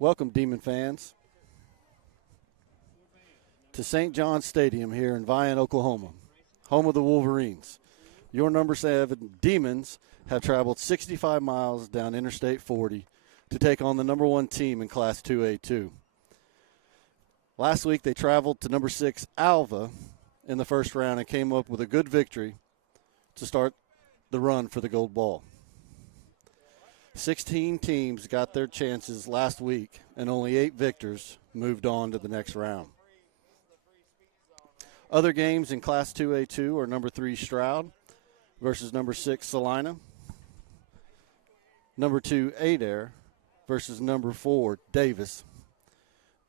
Welcome, Demon fans, to St. John's Stadium here in Vian, Oklahoma, home of the Wolverines. Your number 7 Demons have traveled 65 miles down Interstate 40 to take on the number 1 team in Class 2A2. Last week they traveled to number 6 Alva in the first round and came up with a good victory to start the run for the gold ball. 16 teams got their chances last week, and only 8 victors moved on to the next round. Other games in Class 2A2 are number 3 Stroud versus number 6 Salina, number 2 Adair versus number 4 Davis,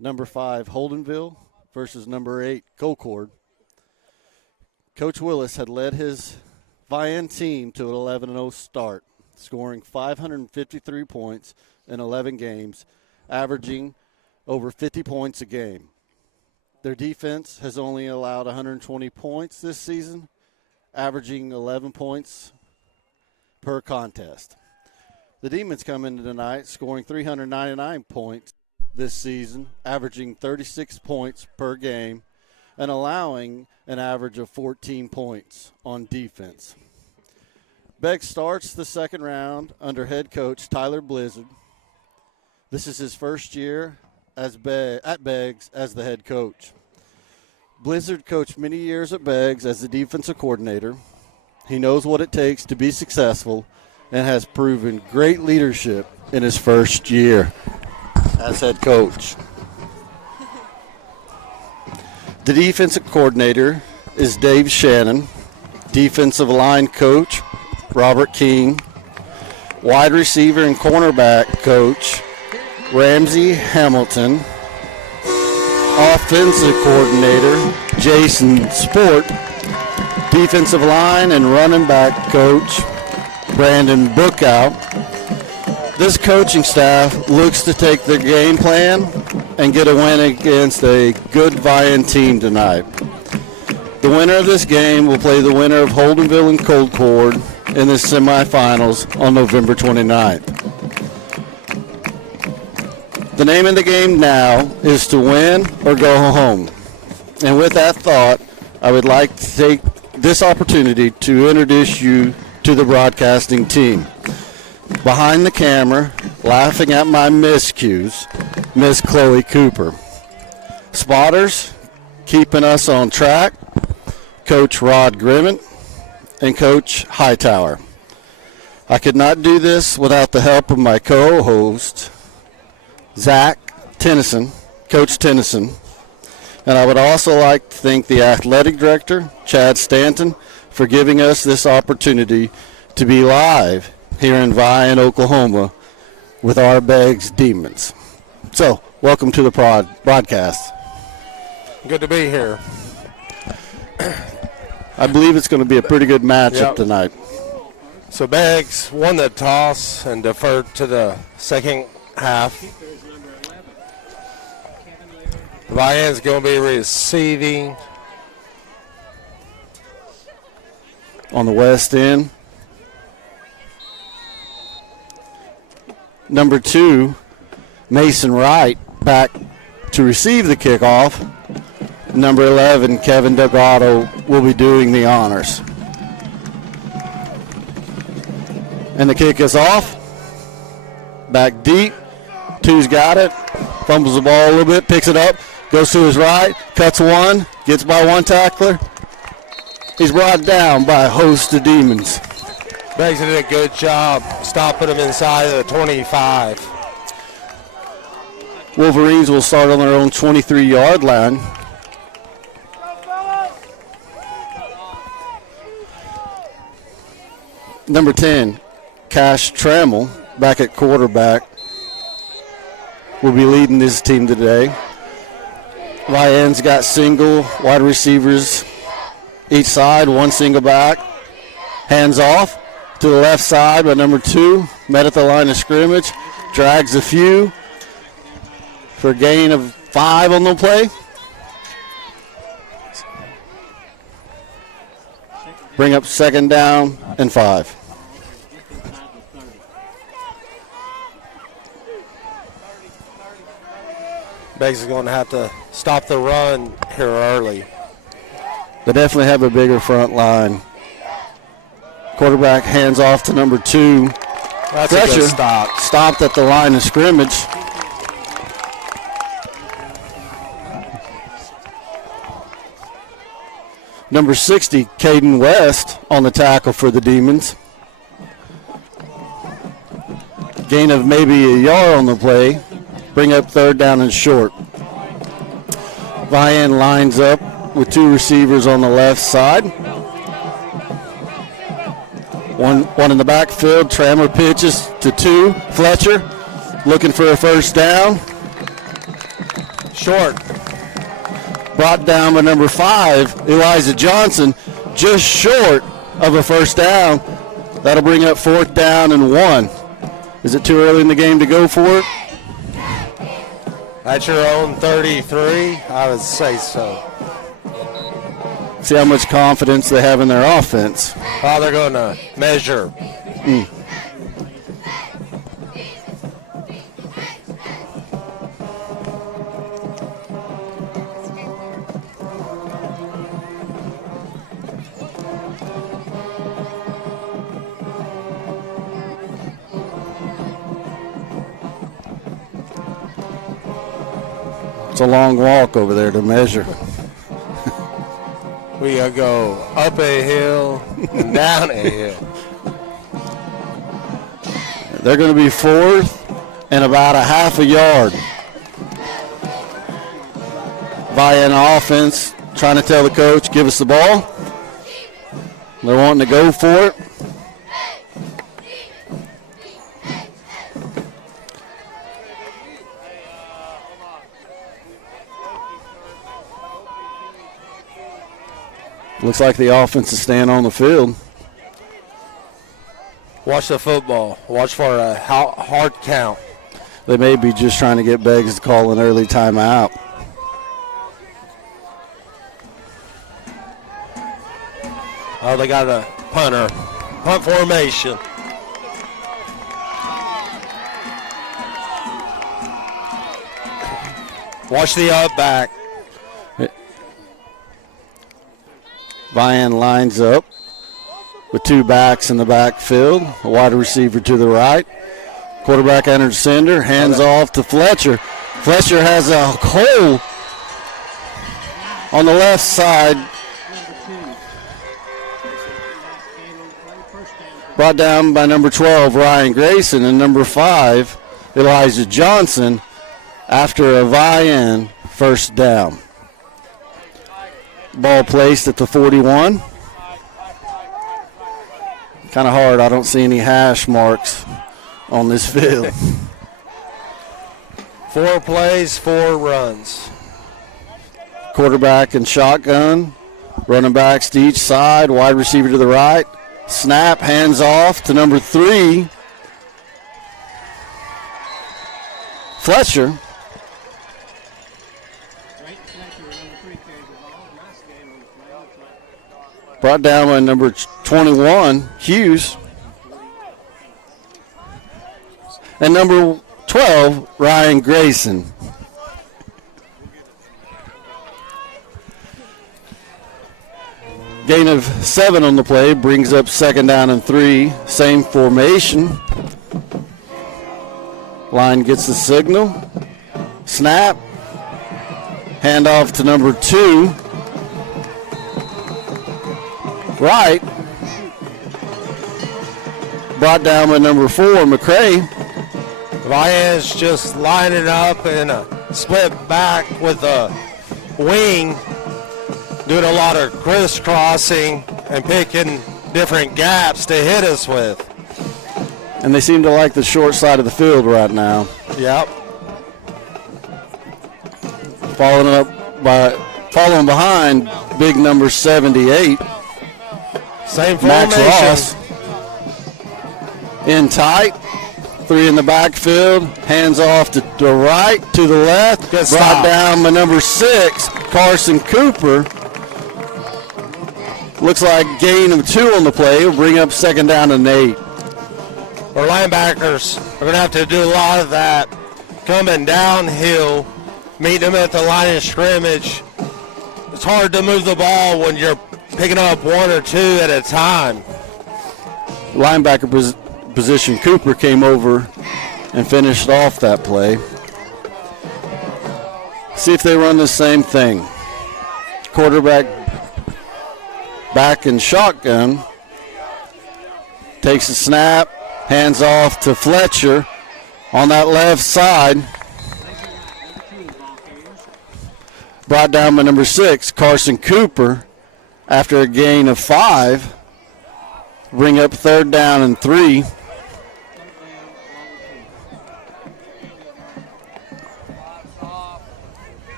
number 5 Holdenville versus number 8 Colcord. Coach Willis had led his Vian team to an 11-0 start, scoring 553 points in 11 games, averaging over 50 points a game. Their defense has only allowed 120 points this season, averaging 11 points per contest. The Demons come into tonight scoring 399 points this season, averaging 36 points per game, and allowing an average of 14 points on defense. Beggs starts the second round under head coach Tyler Blizzard. This is his first year at Beggs as the head coach. Blizzard coached many years at Beggs as the defensive coordinator. He knows what it takes to be successful and has proven great leadership in his first year as head coach. The defensive coordinator is Dave Shannon, defensive line coach Robert King, wide receiver and cornerback coach Ramsey Hamilton, offensive coordinator Jason Sport, defensive line and running back coach Brandon Bookout. This coaching staff looks to take their game plan and get a win against a good Vian team tonight. The winner of this game will play the winner of Holdenville and Colcord in the semifinals on November 29th. The name of the game now is to win or go home. And with that thought, I would like to take this opportunity to introduce you to the broadcasting team. Behind the camera, laughing at my miscues, Miss Chloe Cooper. Spotters, keeping us on track, Coach Rod Grimmett and Coach Hightower. I could not do this without the help of my co-host, Zach Tennyson, Coach Tennyson. And I would also like to thank the athletic director, Chad Stanton, for giving us this opportunity to be live here in Vian, Oklahoma with our Beggs Demons. So, welcome to the broadcast. Good to be here. I believe it's going to be a pretty good matchup tonight. So Beggs won the toss and deferred to the second half. Vian's going to be receiving on the west end. Number 2, Mason Wright, back to receive the kickoff. Number 11, Kevin Delgado, will be doing the honors. And the kick is off. Back deep. 2's got it. Fumbles the ball a little bit, picks it up, goes to his right, cuts one, gets by one tackler. He's brought down by a host of Demons. Beggs did a good job stopping him inside of the 25. Wolverines will start on their own 23-yard line. Number 10, Cash Trammell, back at quarterback, will be leading this team today. Vian's got single wide receivers each side, one single back. Hands off to the left side by number 2, met at the line of scrimmage, drags a few for a gain of 5 on the play. Bring up second down and 5. Beggs is going to have to stop the run here early. They definitely have a bigger front line. Quarterback hands off to number 2. That's Fletcher a good stop. Stopped at the line of scrimmage. Number 60, Caden West, on the tackle for the Demons. Gain of maybe a yard on the play. Bring up 3rd down and short. Vian lines up with 2 receivers on the left side. One in the backfield. Trammer pitches to 2. Fletcher looking for a first down. Short. Brought down by number 5, Elijah Johnson, just short of a first down. That'll bring up 4th down and 1. Is it too early in the game to go for it? At your own 33, I would say so. See how much confidence they have in their offense. Oh, they're going to measure. It's a long walk over there to measure. We go up a hill and down a hill. They're going to be 4th and about a half a yard. Vian offense trying to tell the coach, give us the ball. They're wanting to go for it. Looks like the offense is staying on the field. Watch the football. Watch for a hard count. They may be just trying to get Beggs to call an early timeout. Oh, they got a punter. Punt formation. Watch the up back. Vian lines up with 2 backs in the backfield, a wide receiver to the right. Quarterback enters center, hands off to Fletcher. Fletcher has a hole on the left side. Brought down by number 12, Ryan Grayson, and number 5, Elijah Johnson, after a Vian first down. Ball placed at the 41. Kind of hard. I don't see any hash marks on this field. 4 plays, 4 runs. Quarterback and shotgun. Running backs to each side. Wide receiver to the right. Snap, hands off to number 3. Fletcher. Brought down by number 21, Hughes. And number 12, Ryan Grayson. Gain of 7 on the play, brings up 2nd down and 3. Same formation. Line gets the signal. Snap. Handoff to number 2. Right. Brought down by number 4, McCray. Vian's just lining up in a split back with a wing, doing a lot of crisscrossing and picking different gaps to hit us with. And they seem to like the short side of the field right now. Yep. Following behind, big number 78. Same Max formation. Ross. In tight. 3 in the backfield. Hands off to the right, to the left. Good Brought stop. down by number 6, Carson Cooper. Looks like gain of 2 on the play. Will bring up 2nd down and 8. Our linebackers are going to have to do a lot of that coming downhill meeting them at the line of scrimmage. It's hard to move the ball when you're picking up one or two at a time. Linebacker position, Cooper came over and finished off that play. See if they run the same thing. Quarterback back in shotgun. Takes a snap, hands off to Fletcher on that left side. Brought down by number 6, Carson Cooper, after a gain of 5. Bring up 3rd down and 3.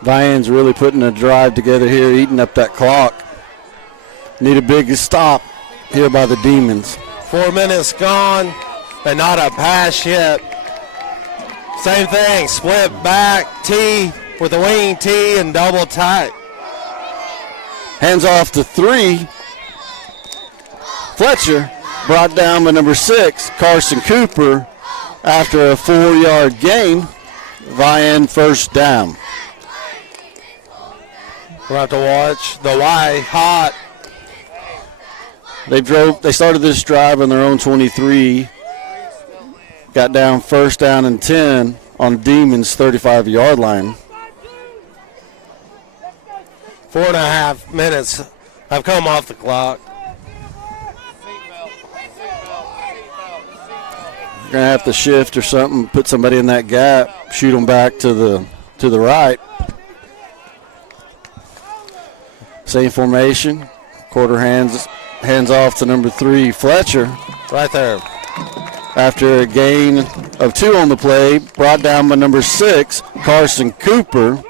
Vian's really putting a drive together here, eating up that clock. Need a big stop here by the Demons. 4 minutes gone, and not a pass yet. Same thing, split back, T with a wing T and double tight. Hands off to 3. Fletcher brought down by number 6, Carson Cooper, after a 4-yard gain. Vian 1st down. We'll have to watch the Y hot. They started this drive on their own 23. Got down 1st down and 10 on Demons' 35-yard line. 4.5 minutes have come off the clock. You're gonna have to shift or something, put somebody in that gap, shoot them back to the right. Same formation. Quarter hands off to number 3, Fletcher. Right there. After a gain of 2 on the play, brought down by number 6, Carson Cooper.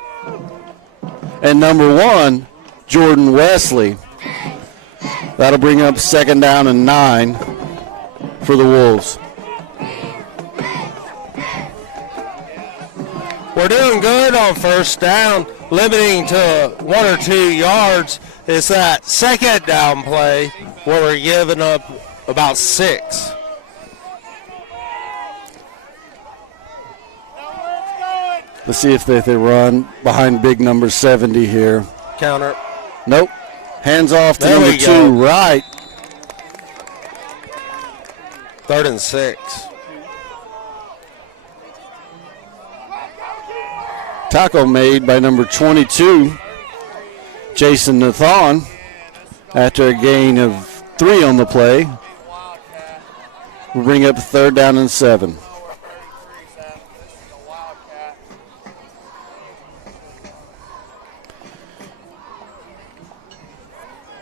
And number 1, Jordan Wesley. That'll bring up 2nd down and 9 for the Wolves. We're doing good on 1st down, limiting to 1 or 2 yards. It's that 2nd down play where we're giving up about 6. Let's see if they run behind big number 70 here. Counter. Nope. Hands off to There number we 2, go. right. 3rd and 6. Tackle made by number 22, Jason Nathan, after a gain of 3 on the play. We'll bring up 3rd down and 7.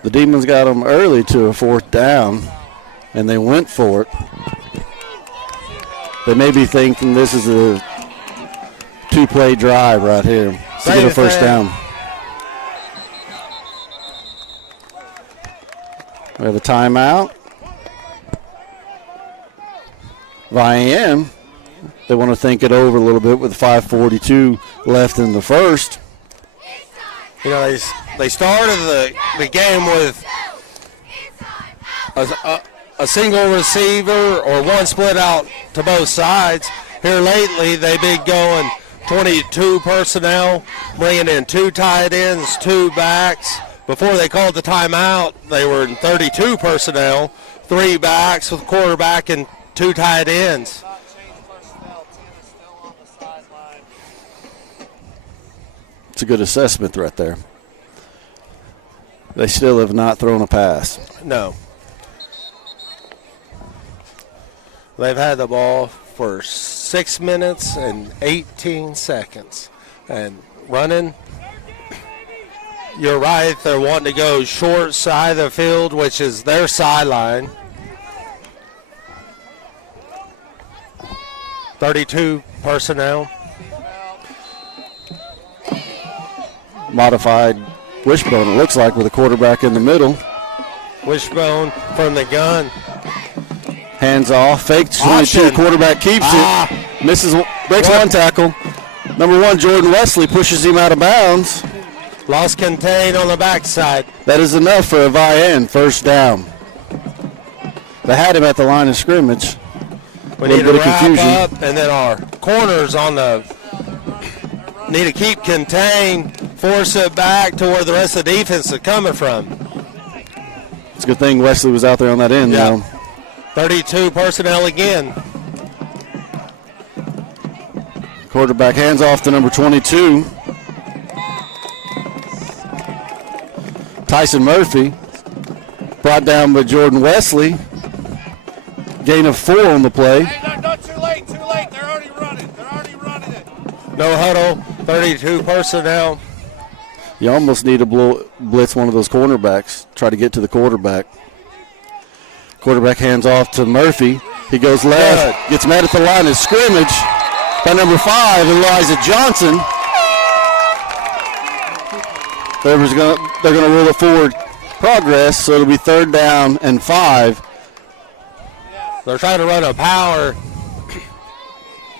The Demons got them early to a 4th down, and they went for it. They may be thinking this is a 2-play drive right here to get a 1st down. We have a timeout. Vian, they want to think it over a little bit with 5:42 left in the 1st. You know, they started the game with a single receiver or one split out to both sides. Here lately, they've been going 22 personnel, bringing in 2 tight ends, 2 backs. Before they called the timeout, they were in 32 personnel, 3 backs with quarterback and 2 tight ends. It's a good assessment right there. They still have not thrown a pass. No. They've had the ball for 6 minutes and 18 seconds. And running, you're right, they're wanting to go short side of the field, which is their sideline. 32 personnel. Modified wishbone, it looks like, with a quarterback in the middle. Wishbone from the gun. Hands off, fakes 22, quarterback keeps it. Misses, breaks one tackle. Number 1, Jordan Wesley, pushes him out of bounds. Lost contain on the backside. That is enough for a Vian, 1st down. They had him at the line of scrimmage. We need to wrap up, and then our corners on the need to keep contained, force it back to where the rest of the defense is coming from. It's a good thing Wesley was out there on that end, though. 32 personnel again. Quarterback hands off to number 22. Tyson Murphy, brought down by Jordan Wesley. Gain of 4 on the play. Hey, no, too late. They're already running it. No huddle, 32 personnel. You almost need to blitz one of those cornerbacks, try to get to the quarterback. Quarterback hands off to Murphy. He goes left, gets met at the line of scrimmage by number 5, Elijah Johnson. They're going to rule it forward progress, so it'll be 3rd down and 5. They're trying to run a power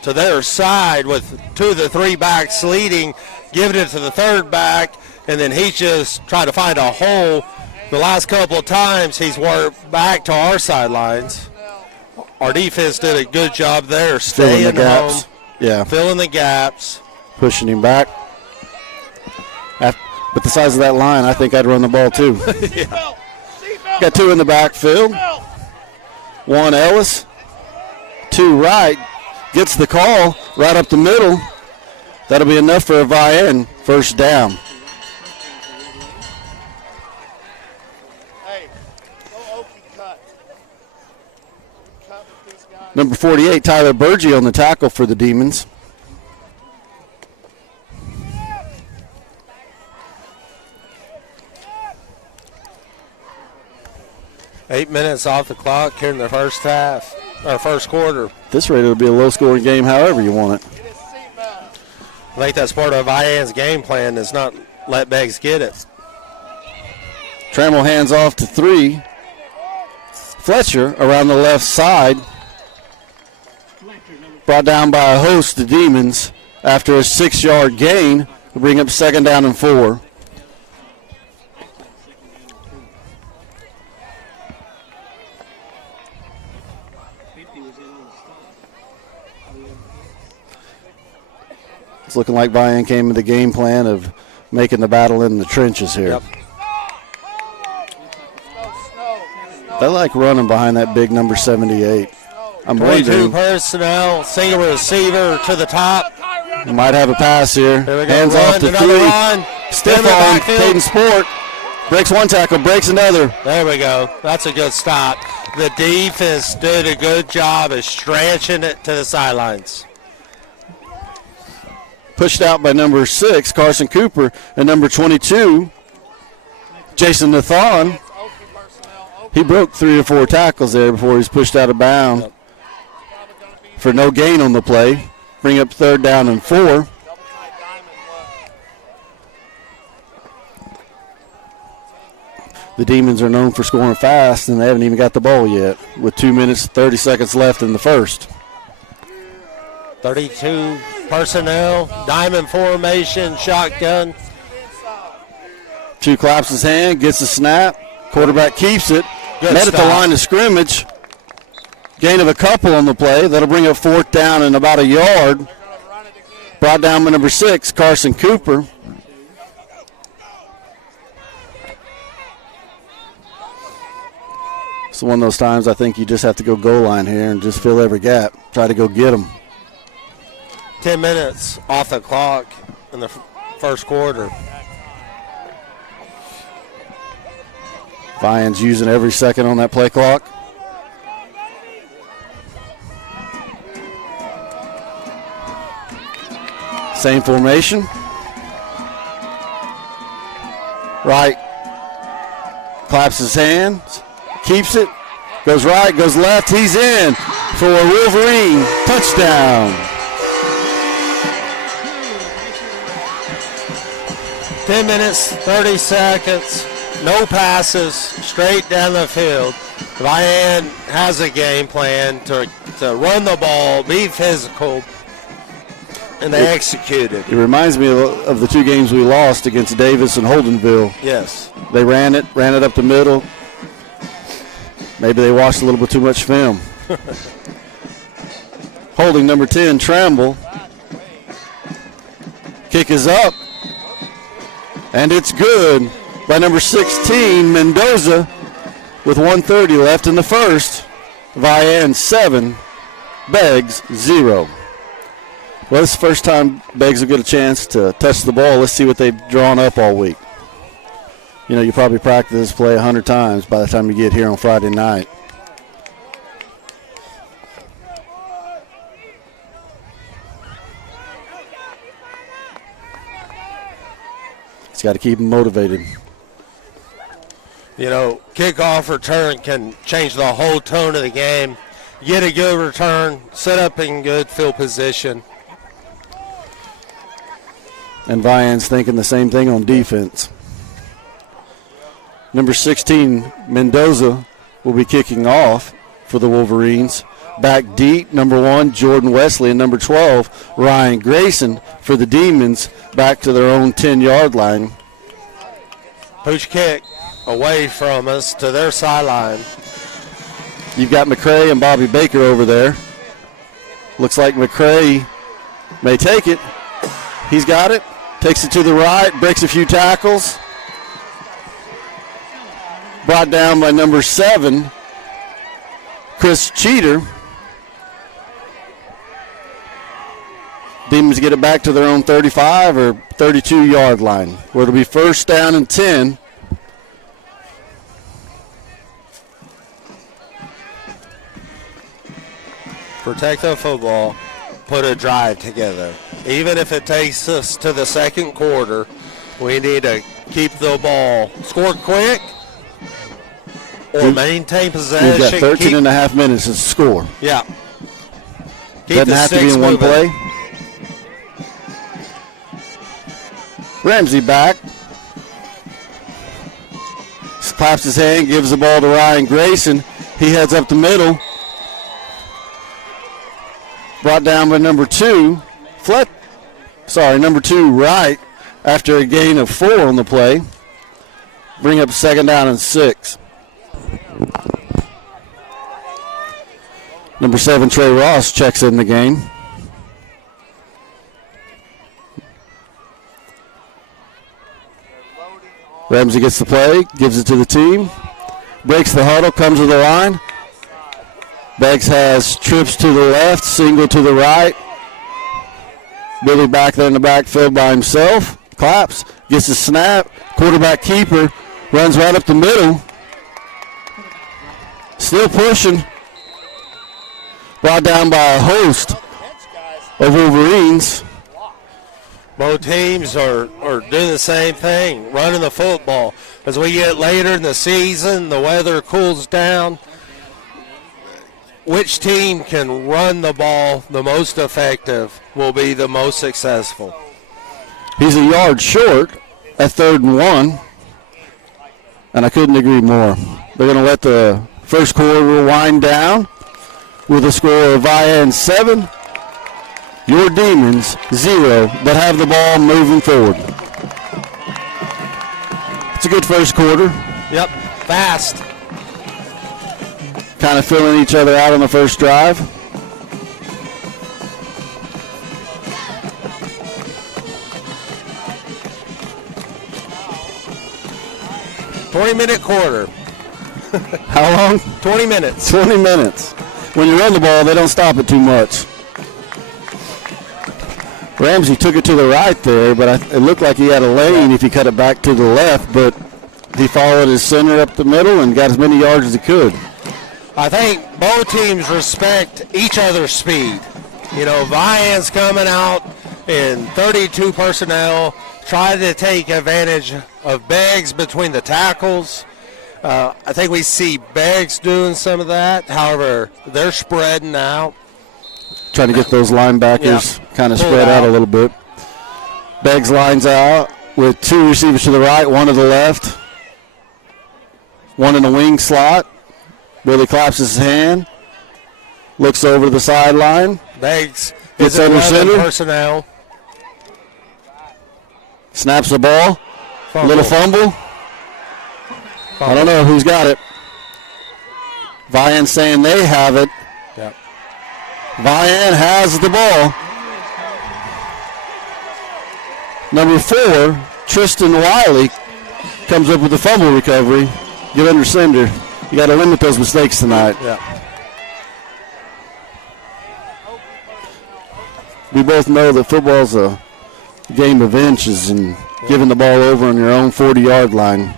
to their side with 2 of the 3 backs leading, giving it to the 3rd back, and then he's just trying to find a hole. The last couple of times he's worked back to our sidelines. Our defense did a good job there, staying filling the gaps. home, filling the gaps, pushing him back. But the size of that line, I think I'd run the ball too. Got 2 in the backfield. 1 Ellis, 2 right. Gets the call right up the middle. That'll be enough for a Vian. 1st down. Hey, go Okie cut. Cut with these guys. Number 48, Tyler Burgee on the tackle for the Demons. Eight minutes off the clock here in the first half, or first quarter. At this rate, it'll be a low-scoring game however you want it. I think that's part of Vian's game plan, is not let Beggs get it. Trammell hands off to 3. Fletcher around the left side. Brought down by a host of Demons after a 6-yard gain. Will bring up 2nd down and 4. It's looking like Vian came with the game plan of making the battle in the trenches here. Yep. They like running behind that big number 78. I'm 22 wondering. personnel, single receiver to the top. Might have a pass here. Here we go. Hands off to 3. Run. Stiff In the arm, backfield. Caden Sport. Breaks 1 tackle, breaks another. There we go. That's a good stop. The defense did a good job of stretching it to the sidelines. Pushed out by number 6, Carson Cooper, and number 22, Jason Nathan. He broke 3 or 4 tackles there before he was pushed out of bounds for no gain on the play. Bring up 3rd down and 4. The Demons are known for scoring fast, and they haven't even got the ball yet with 2 minutes, 30 seconds left in the first. 32 personnel, diamond formation, shotgun. 2 claps his hand, gets the snap. Quarterback keeps it. Good Met at the stop. line of scrimmage. Gain of a couple on the play. That'll bring up 4th down and about a yard. Brought down by number 6, Carson Cooper. It's one of those times I think you just have to go goal line here and just fill every gap. Try to go get them. 10 minutes off the clock in the first quarter. Vian's using every second on that play clock. Same formation. Right. Claps his hands. Keeps it. Goes right, goes left. He's in for a Wolverine touchdown. 10 minutes, 30 seconds, no passes, straight down the field. Vian has a game plan to run the ball, be physical, and they executed. It reminds me of the 2 games we lost against Davis and Holdenville. Yes. They ran it up the middle. Maybe they watched a little bit too much film. holding number 10, Tramble. Kick is up, and it's good by number 16, Mendoza, with 1:30 left in the first. Vian 7, Beggs 0. Well, this is the first time Beggs will get a chance to touch the ball. Let's see what they've drawn up all week. You know, you probably practice this play 100 times by the time you get here on Friday night. It's got to keep him motivated. You know, kickoff return can change the whole tone of the game. Get a good return, set up in good field position. And Vian's thinking the same thing on defense. Number 16, Mendoza, will be kicking off for the Wolverines. Back deep, number 1, Jordan Wesley, and number 12, Ryan Grayson for the Demons, back to their own 10-yard line. Pooch kick away from us to their sideline. You've got McCray and Bobby Baker over there. Looks like McCray may take it. He's got it. Takes it to the right, breaks a few tackles. Brought down by number 7, Chris Cheater. Demons get it back to their own 35 or 32-yard line, where it'll be first down and 10. Protect the football, put a drive together. Even if it takes us to the second quarter, we need to keep the ball, score quick, or maintain possession. We've got 13 and a half minutes to score. Yeah. Doesn't have to be in one play. Ramsey back. Claps his hand, gives the ball to Ryan Grayson. He heads up the middle. Brought down by number 2, number 2 right after a gain of 4 on the play. Bring up second down and 6. Number 7, Trey Ross, checks in the game. Ramsey gets the play, gives it to the team. Breaks the huddle, comes to the line. Beggs has trips to the left, single to the right. Billy back there in the backfield by himself. Claps, gets the snap. Quarterback keeper runs right up the middle. Still pushing. Brought down by a host of Wolverines. Both teams are doing the same thing, running the football. As we get later in the season, the weather cools down. Which team can run the ball the most effective will be the most successful. He's a yard short at 3rd and 1, and I couldn't agree more. They're going to let the first quarter wind down with a score of Vian 7, your Demons 0, but have the ball moving forward. It's a good first quarter. Yep, fast. Kind of filling each other out on the first drive. $20-minute quarter. How long? 20 minutes. 20 minutes. When you run the ball, they don't stop it too much. Ramsey took it to the right there, but it looked like he had a lane if he cut it back to the left, but he followed his center up the middle and got as many yards as he could. I think both teams respect each other's speed. You know, Vian's coming out in 32 personnel, trying to take advantage of Beggs between the tackles. I think we see Beggs doing some of that. However, they're spreading out. Trying to get those linebackers kind of spread out a little bit. Beggs lines out with 2 receivers to the right, 1 to the left, 1 in the wing slot. Billy claps his hand, looks over to the sideline. Beggs gets under center. Personnel. Snaps the ball. Fumble. Little fumble. I don't know who's got it. Vian saying they have it. Yep. Vian has the ball. Number 4, Tristan Wiley, comes up with the fumble recovery. Get under center. You got to limit those mistakes tonight. Yeah. We both know that football's a game of inches, and giving the ball over on your own 40-yard line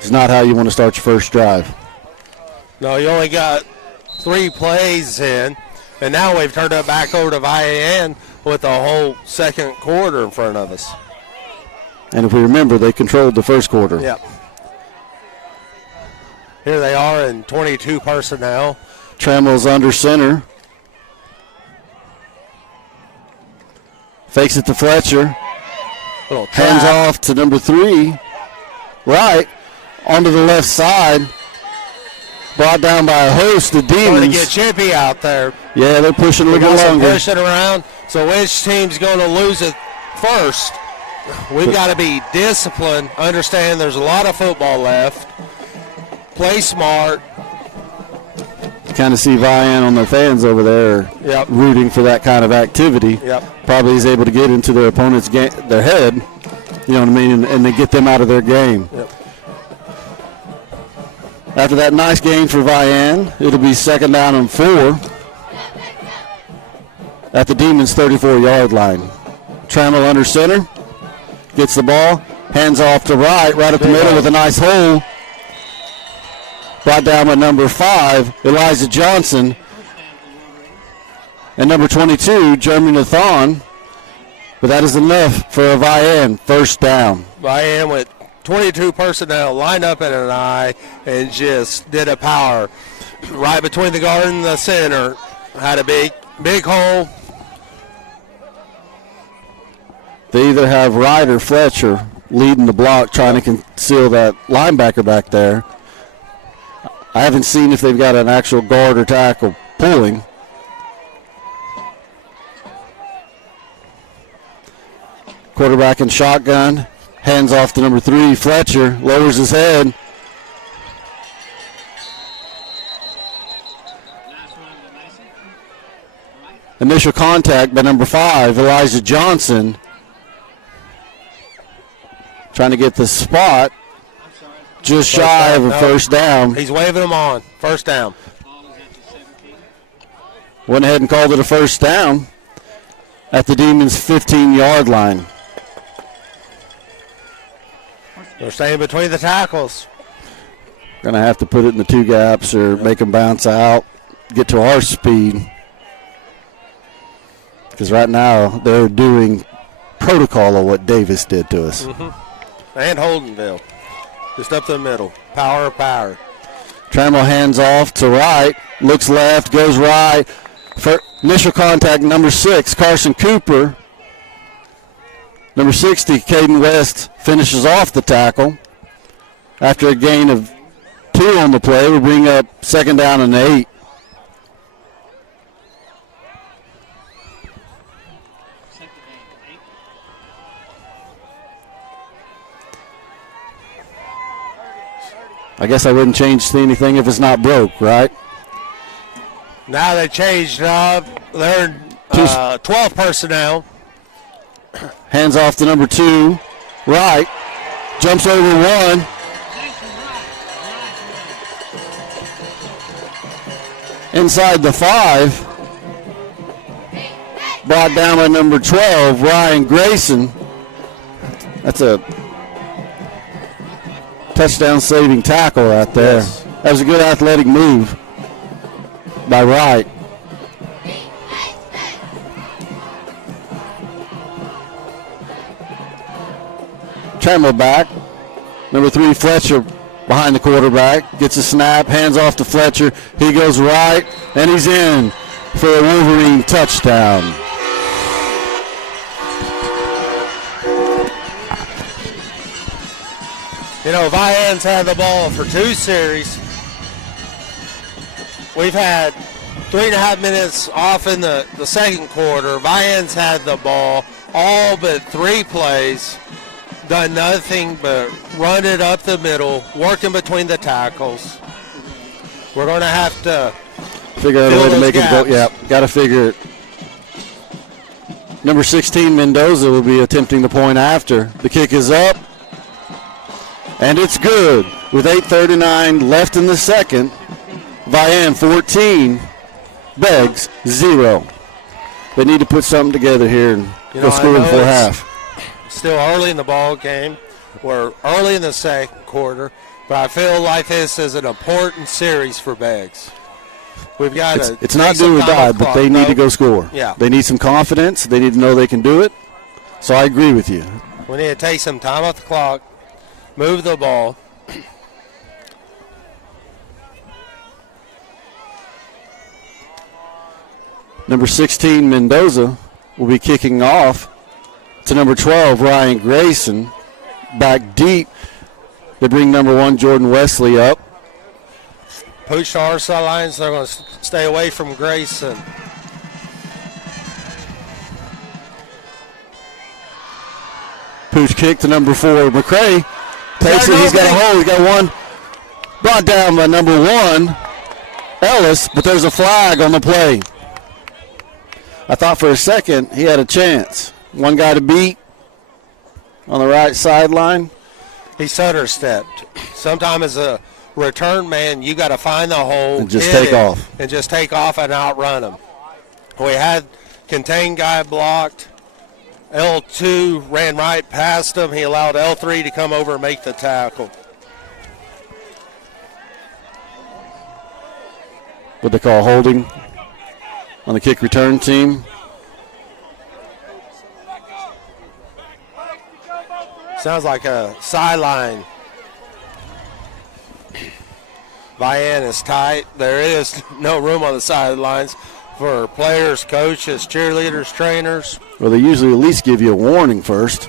is not how you want to start your first drive. No, you only got 3 plays in, and now we've turned it back over to Vian with the whole second quarter in front of us. And if we remember, they controlled the first quarter. Yep. Here they are in 22 personnel. Trammell's under center. Fakes it to Fletcher. Hands off to number 3. Right. Onto the left side. Brought down by a host of demons. Going to get Chippy out there. Yeah, they're pushing a little bit longer. Pushing around. So which team's going to lose it first? We've got to be disciplined. Understand there's a lot of football left. Play smart. Kind of see Vian on their fans over there rooting for that kind of activity. Probably is able to get into their opponent's their head, you know what I mean, and they get them out of their game. After that nice gain for Vian, it'll be 2nd down and 4 at the Demons' 34-yard line. Trammell under center, gets the ball, hands off to right up the middle with a nice hole. Brought down by number 5, Elijah Johnson. And number 22, Jeremy Nathan. But that is enough for a Vian. First down. Vian with 22 personnel lined up in an eye and just did a power right between the guard and the center. Had a big hole. They either have Wright or Fletcher leading the block, trying to conceal that linebacker back there. I haven't seen if they've got an actual guard or tackle pulling. Quarterback in shotgun. Hands off to number 3, Fletcher. Lowers his head. Initial contact by number 5, Elijah Johnson. Trying to get the spot. Just shy of a first down. He's waving them on. First down. Went ahead and called it a first down at the Demons' 15-yard line. They're staying between the tackles. Going to have to put it in the 2 gaps or make them bounce out, get to our speed. Because right now they're doing protocol of what Davis did to us. And Holdenville. Just up the middle. Power. Trammell hands off to right. Looks left. Goes right. For initial contact, number 6, Carson Cooper. Number 60, Caden West, finishes off the tackle. After a gain of 2 on the play, we bring up 2nd down and 8. I guess I wouldn't change anything if it's not broke, right? Now they changed up. They're 12 personnel. Hands off to number 2. Right. Jumps over 1. Inside the 5. Brought down by number 12, Ryan Grayson. That's a touchdown saving tackle right there. Yes. That was a good athletic move by Wright. Trammell back. Number 3, Fletcher behind the quarterback. Gets a snap, hands off to Fletcher. He goes right, and he's in for a Wolverine touchdown. You know, Vian's had the ball for 2 series. We've had 3.5 minutes off in the second quarter. Vian's had the ball all but 3 plays. Done nothing but run it up the middle, working between the tackles. We're going to have to Figure out a way to make it go. Yeah, got to figure it. Number 16, Mendoza, will be attempting the point after. The kick is up, and it's good. With 8:39 left in the second, Vian 14, Beggs 0. They need to put something together here and go score before half. Still early in the ball game. We're early in the second quarter, but I feel like this is an important series for Beggs. We've got to. It's not do or die, but they need to go score. Yeah. They need some confidence. They need to know they can do it. So I agree with you. We need to take some time off the clock, move the ball. Number 16, Mendoza, will be kicking off to number 12, Ryan Grayson. Back deep. They bring number 1, Jordan Wesley, up. Push to our sidelines. They're going to stay away from Grayson. Pooch kick to number 4, McCray. Takes it. He's got a hold. He got one. Brought down by number 1, Ellis, but there's a flag on the play. I thought for a second he had a chance. One guy to beat on the right sideline. He stutter stepped. Sometimes as a return man, you got to find the hole and just take off. And just take off and outrun him. We had contained guy blocked. L2 ran right past him. He allowed L3 to come over and make the tackle. What they call holding on the kick return team. Sounds like a sideline. Vian is tight. There is no room on the sidelines for players, coaches, cheerleaders, trainers. Well, they usually at least give you a warning first.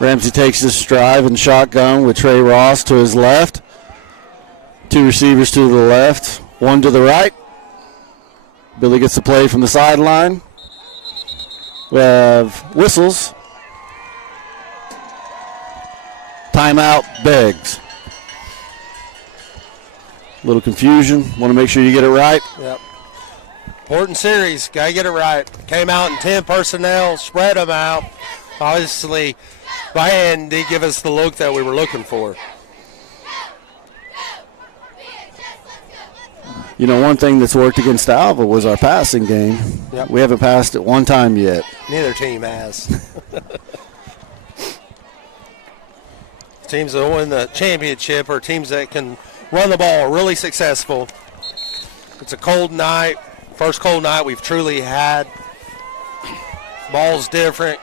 Ramsey takes his stride and shotgun with Trey Ross to his left. 2 receivers to the left, 1 to the right. Billy gets the play from the sideline. We have whistles. Timeout, Beggs. A little confusion. Want to make sure you get it right. Yep. Important series. Got to get it right. Came out in 10 personnel, spread them out. Obviously, Vian did give us the look that we were looking for. You know, one thing that's worked against Alva was our passing game. Yep. We haven't passed it one time yet. Neither team has. Teams that win the championship are teams that can run the ball, really successful. It's a cold night. First cold night we've truly had. Ball's different.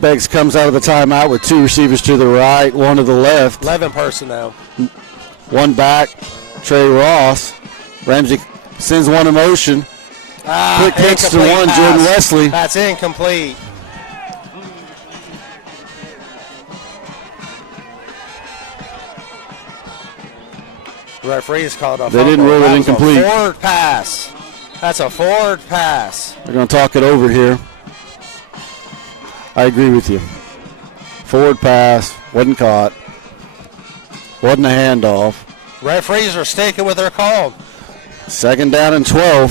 Beggs comes out of the timeout with 2 receivers to the right, 1 to the left. 11 personnel. 1 back, Trey Ross. Ramsey sends 1 in motion. Quick kicks to 1, pass. Jordan Wesley. That's incomplete. The referees called a They didn't rule it incomplete. A forward pass. That's a forward pass. They're going to talk it over here. I agree with you. Forward pass, wasn't caught. Wasn't a handoff. Referees are sticking with their call. 2nd down and 12.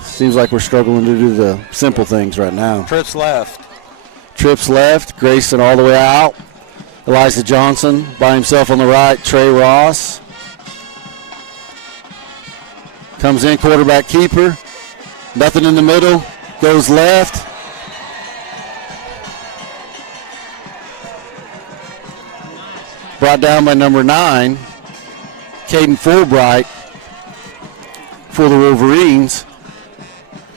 Seems like we're struggling to do the simple things right now. Trips left. Trips left. Grayson all the way out. Elijah Johnson by himself on the right. Trey Ross. Comes in, quarterback keeper. Nothing in the middle. Goes left. Brought down by number 9, Caden Fulbright for the Wolverines.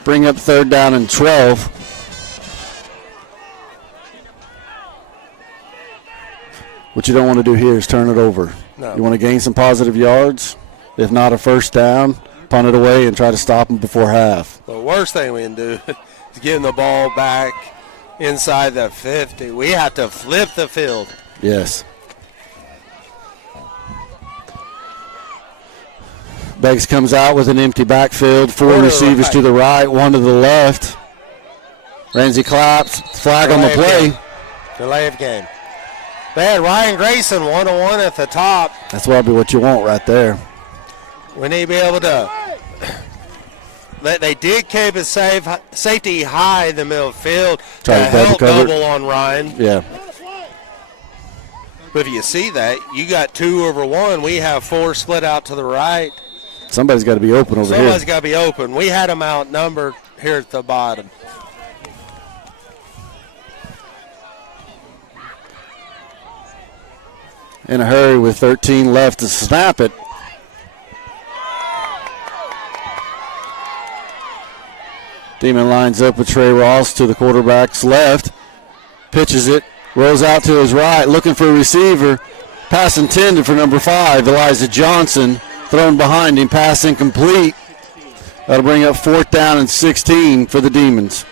Bring up 3rd down and 12. What you don't want to do here is turn it over. No. You want to gain some positive yards. If not a 1st down, punt it away and try to stop them before half. The worst thing we can do is give the ball back inside the 50. We have to flip the field. Yes. Beggs comes out with an empty backfield. 4 receivers to the right, 1 to the left. Ramsey claps. Flag on the play. Delay of game. They had Ryan Grayson 1-on-1 at the top. That's probably what you want right there. We need to be able to. They did keep a safety high in the middle of the field. Try to help double double on Ryan. Yeah. But if you see that, you got 2 over 1. We have 4 split out to the right. Somebody's got to be open over here. Somebody's got to be open. We had them outnumbered here at the bottom. In a hurry with 13 left to snap it. Demon lines up with Trey Ross to the quarterback's left. Pitches it. Rolls out to his right. Looking for a receiver. Pass intended for number 5, Elijah Johnson. Thrown behind him. Pass incomplete. That'll bring up 4th down and 16 for the Demons.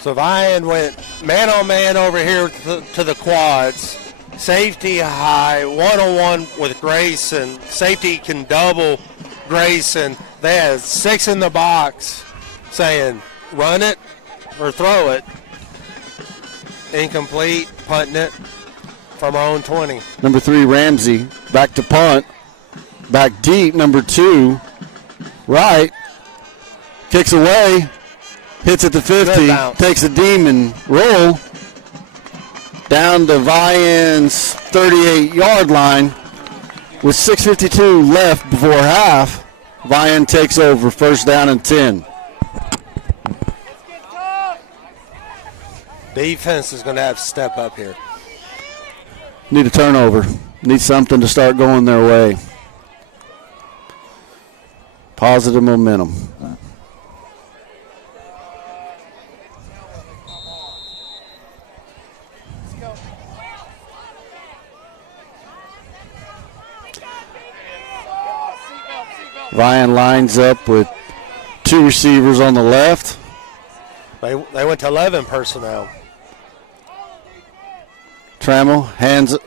So Vian went man-on-man over here to the quads. Safety high, 1-on-1 with Grayson. Safety can double Grayson. They had 6 in the box saying run it or throw it. Incomplete, punting it from our own 20. Number 3, Ramsey, back to punt. Back deep, number 2, right. Kicks away. Hits at the 50, takes a Demon roll down to Vian's 38-yard line with 6:52 left before half. Vian takes over, 1st down and 10. Defense is going to have to step up here. Need a turnover. Need something to start going their way. Positive momentum. Vian lines up with 2 receivers on the left. They went to 11 personnel. Trammell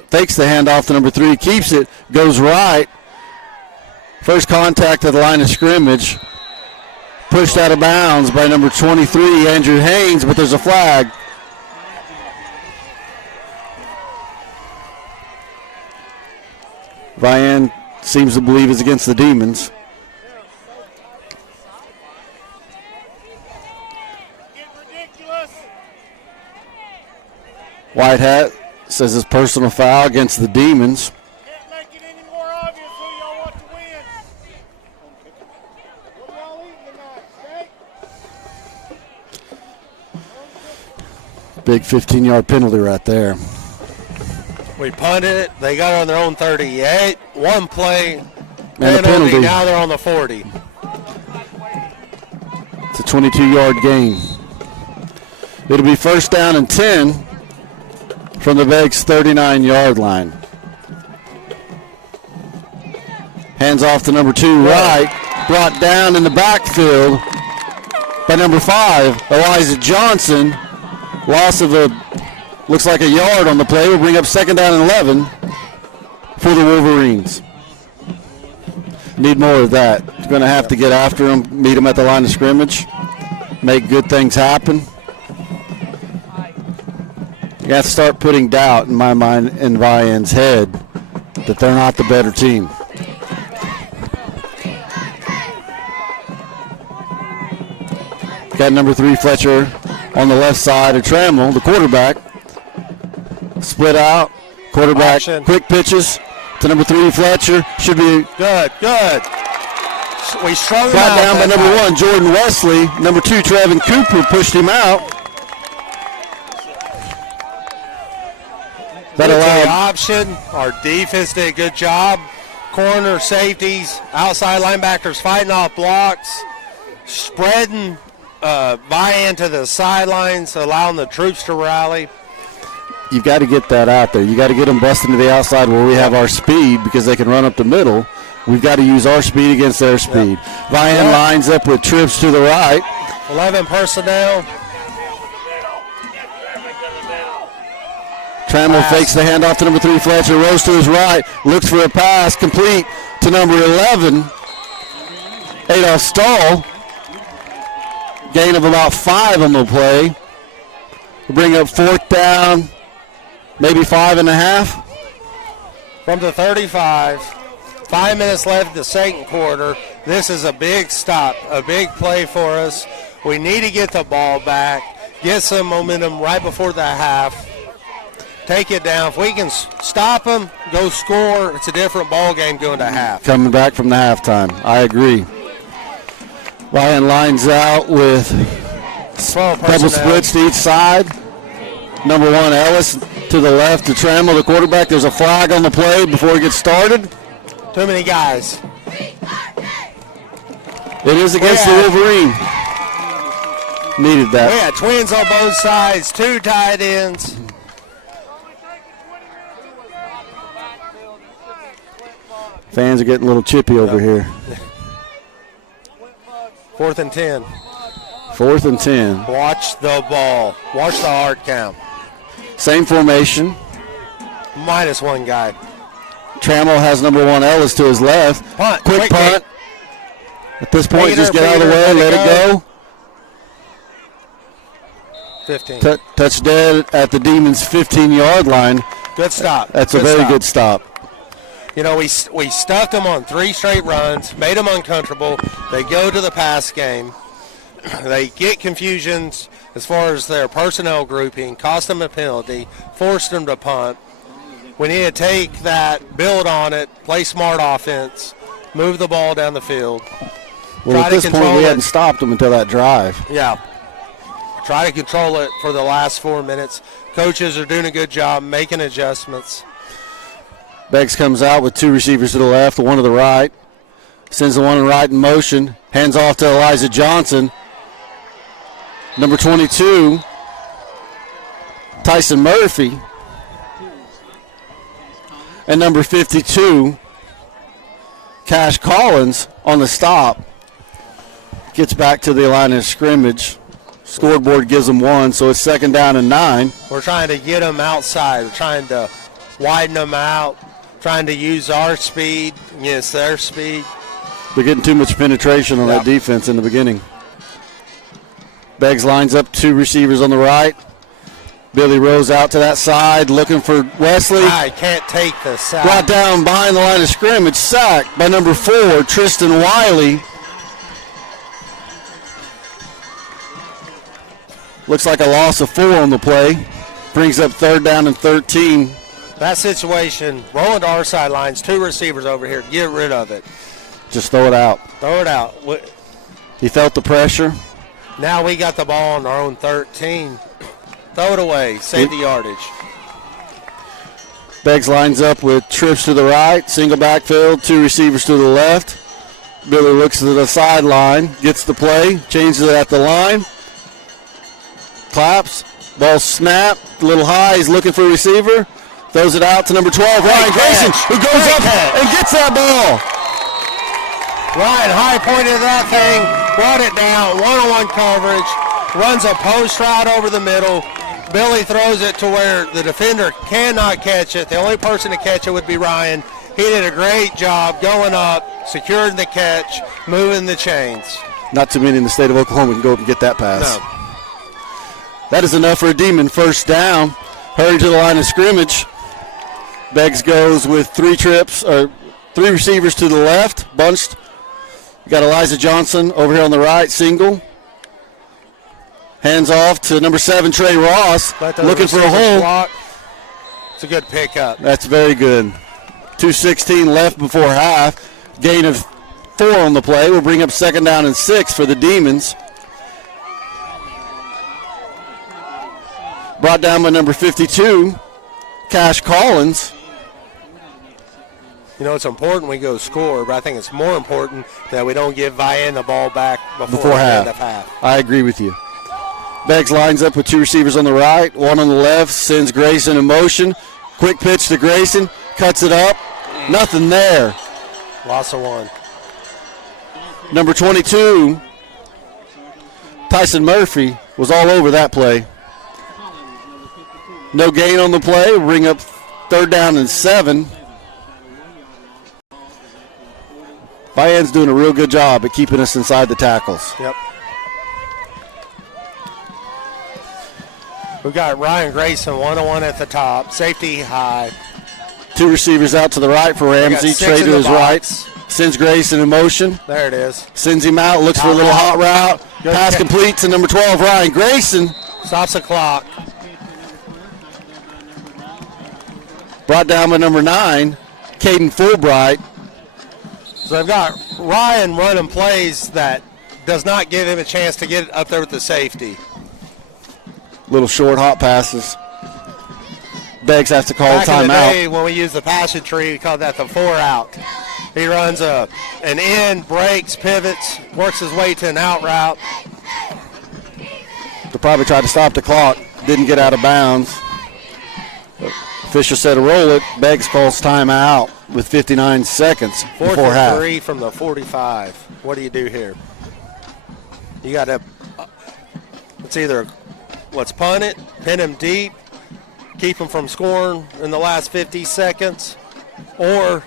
fakes the handoff to number 3, keeps it, goes right. First contact at the line of scrimmage. Pushed out of bounds by number 23, Andrew Haynes, but there's a flag. Vian seems to believe it's against the Demons. White hat says it's personal foul against the Demons. Can't make it any more obvious who y'all want to win. What y'all eating tonight, steak? Big 15-yard penalty right there. We punted it. They got it on their own 38. One play. And a penalty. Now they're on the 40. It's a 22-yard gain. It'll be 1st down and 10 from the Beggs 39-yard line. Hands off to number 2, right. Brought down in the backfield by number 5, Elijah Johnson. Loss of looks like a yard on the play. Will bring up 2nd down and 11 for the Wolverines. Need more of that. You're going to have to get after them, meet them at the line of scrimmage, make good things happen. You got to start putting doubt in my mind in Vian's head that they're not the better team. Got number 3, Fletcher, on the left side of Trammell, the quarterback. Split out. Quarterback, Action. Quick pitches to number 3, Fletcher. Should be Good. We strung him brought out down by that number time. 1, Jordan Wesley. Number 2, Trevin Cooper pushed him out. That Good to the allowed option. Our defense did a good job. Corner, safeties, outside linebackers fighting off blocks, spreading Vian to the sidelines, allowing the troops to rally. you've got to get that out there. You got to get them busting to the outside where we have our speed because they can run up the middle. We've got to use our speed against their speed. Vian lines up with trips to the right. 11 personnel. Trammell fakes the handoff to number 3, Fletcher. Rose to his right. Looks for a pass. Complete to number 11, Adolph Stahl. gain of about 5 on the play. We'll bring up 4th down, maybe 5.5. From the 35, 5 minutes left in the second quarter. This is a big stop, a big play for us. We need to get the ball back, get some momentum right before the half, take it down. If we can stop them, go score, it's a different ball game going to half. Coming back from the halftime. I agree. Vian lines out with double splits to each side. Number 1, Ellis to the left to Trammell, the quarterback. There's a flag on the play before it gets started. Too many guys. It is against the Wolverine. Needed that. We had twins on both sides, 2 tight ends. Fans are getting a little chippy over here. 4th and 10. 4th and 10. Watch the ball. Watch the hard count. Same formation. -1 guy. Trammell has number 1, Ellis to his left. Punt. Quick punt. At this point, just get out of the way, Peter, let it go. 15. Touch dead at the Demons' 15-yard line. Good stop. That's a very good stop. You know, we stuffed them on 3 straight runs, made them uncomfortable. They go to the pass game. They get confusions as far as their personnel grouping, cost them a penalty, forced them to punt. We need to take that, build on it, play smart offense, move the ball down the field. Well, at this point, we hadn't stopped them until that drive. Yeah. Try to control it for the last 4 minutes. Coaches are doing a good job making adjustments. Beggs comes out with 2 receivers to the left, 1 to the right. Sends the one to the right in motion. Hands off to Elijah Johnson. Number 22, Tyson Murphy. And number 52, Cash Collins on the stop. Gets back to the line of scrimmage. Scoreboard gives them 1, so it's 2nd down and 9. We're trying to get them outside. We're trying to widen them out, trying to use our speed against their speed. They're getting too much penetration on that defense in the beginning. Beggs lines up 2 receivers on the right. Billy Rose out to that side, looking for Wesley. I can't take the sack. Brought down behind the line of scrimmage, sacked by number 4, Tristan Wiley. Looks like a loss of 4 on the play. Brings up 3rd down and 13. That situation, rolling to our sidelines, 2 receivers over here. Get rid of it. Just throw it out. Throw it out. He felt the pressure. Now we got the ball on our own 13. Throw it away. Save the yardage. Beggs lines up with trips to the right. Single backfield. 2 receivers to the left. Billy looks to the sideline. Gets the play. Changes it at the line. Claps. Ball snapped. A little high. He's looking for a receiver. Throws it out to number 12, Ryan Grayson, who goes up and gets that ball. Ryan high pointed that thing, brought it down, one-on-one coverage, runs a post route over the middle. Billy throws it to where the defender cannot catch it. The only person to catch it would be Ryan. He did a great job going up, securing the catch, moving the chains. Not too many in the state of Oklahoma can go up and get that pass. No. That is enough for a Demon. 1st down. Hurry to the line of scrimmage. Beggs goes with 3 receivers to the left, bunched. You got Elijah Johnson over here on the right, single. Hands off to number 7, Trey Ross, looking for a hole. Block. It's a good pickup. That's very good. 2:16 left before half. Gain of 4 on the play. We'll bring up 2nd down and 6 for the Demons. Brought down by number 52, Cash Collins. You know, it's important we go score, but I think it's more important that we don't give Vian the ball back before half. the end of half. I agree with you. Beggs lines up with 2 receivers on the right, 1 on the left, sends Grayson in motion. Quick pitch to Grayson, cuts it up. Nothing there. Loss of 1. Number 22, Tyson Murphy, was all over that play. No gain on the play. We'll bring up 3rd down and 7. Vian's doing a real good job at keeping us inside the tackles. Yep. We've got Ryan Grayson, 1-on-1 at the top, safety high. 2 receivers out to the right for Ramsey. Trey to his right. Sends Grayson in motion. There it is. Sends him out. Looks for a little hot route. Pass complete to number 12, Ryan Grayson. Stops the clock. Brought down by number 9, Caden Fulbright. So they've got Ryan running plays that does not give him a chance to get up there with the safety. Little short hot passes. Beggs has to call Back a timeout. in the day when we used the passing tree, we called that the 4-out. He runs an in, breaks, pivots, works his way to an out route. They probably tried to stop the clock. Didn't get out of bounds. Official said to roll it. Beggs calls timeout with 59 seconds before half. 4-3 from the 45. What do you do here? You got to, it's either let's punt it, pin him deep, keep him from scoring in the last 50 seconds, or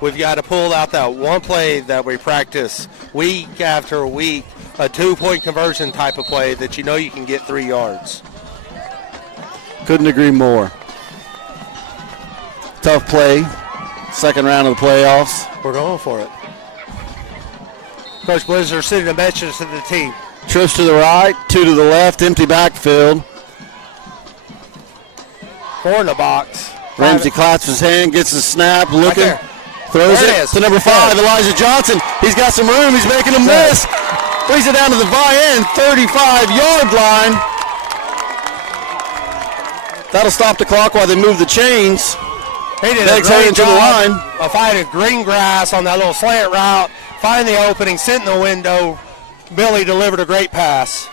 we've got to pull out that one play that we practice week after week, a 2-point conversion type of play that you know you can get 3 yards. Couldn't agree more. Tough play. Second round of the playoffs. We're going for it. Coach Blizzard sitting a message to the team. Trips to the right, 2 to the left, empty backfield. 4 in the box. Ramsey claps his hand, gets the snap, looking, Right throws there it to number 5, Elijah Johnson. He's got some room, he's making a miss. Brings it down to the Vian 35-yard line. That'll stop the clock while they move the chains. He did Beggs a great into the job line. of finding green grass on that little slant route, find the opening, sit in the window. Billy delivered a great pass.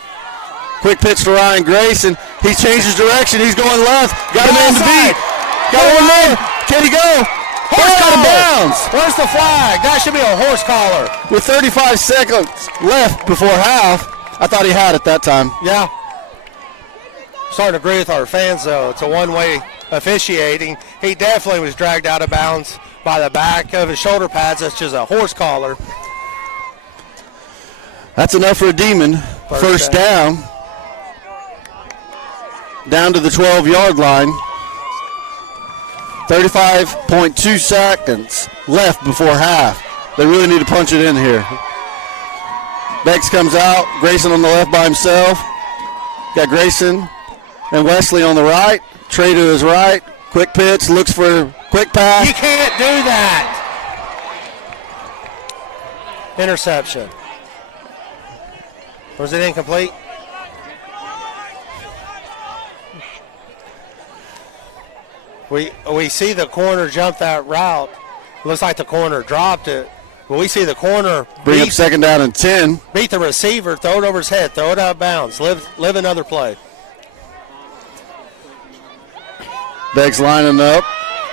Quick pitch to Ryan Grayson. He changes direction. He's going left. Got a man to beat. Got one more. Can he go? Horse out of bounds. Where's the flag? That should be a horse collar. With 35 seconds left before half, I thought he had it that time. Yeah. Starting to agree with our fans, though. It's a one-way officiating. He definitely was dragged out of bounds by the back of his shoulder pads. That's just a horse collar. That's enough for a Demon. First down. Down to the 12-yard line. 35.2 seconds left before half. They really need to punch it in here. Beggs comes out. Grayson on the left by himself. Got Grayson and Wesley on the right. Trey to his right. Quick pitch. Looks for a quick pass. You can't do that. Interception. Was it incomplete? We see the corner jump that route. Looks like the corner dropped it. But we see the corner bring up second down and 10. Beat the receiver, throw it over his head, throw it out of bounds, live another play. Beggs lining up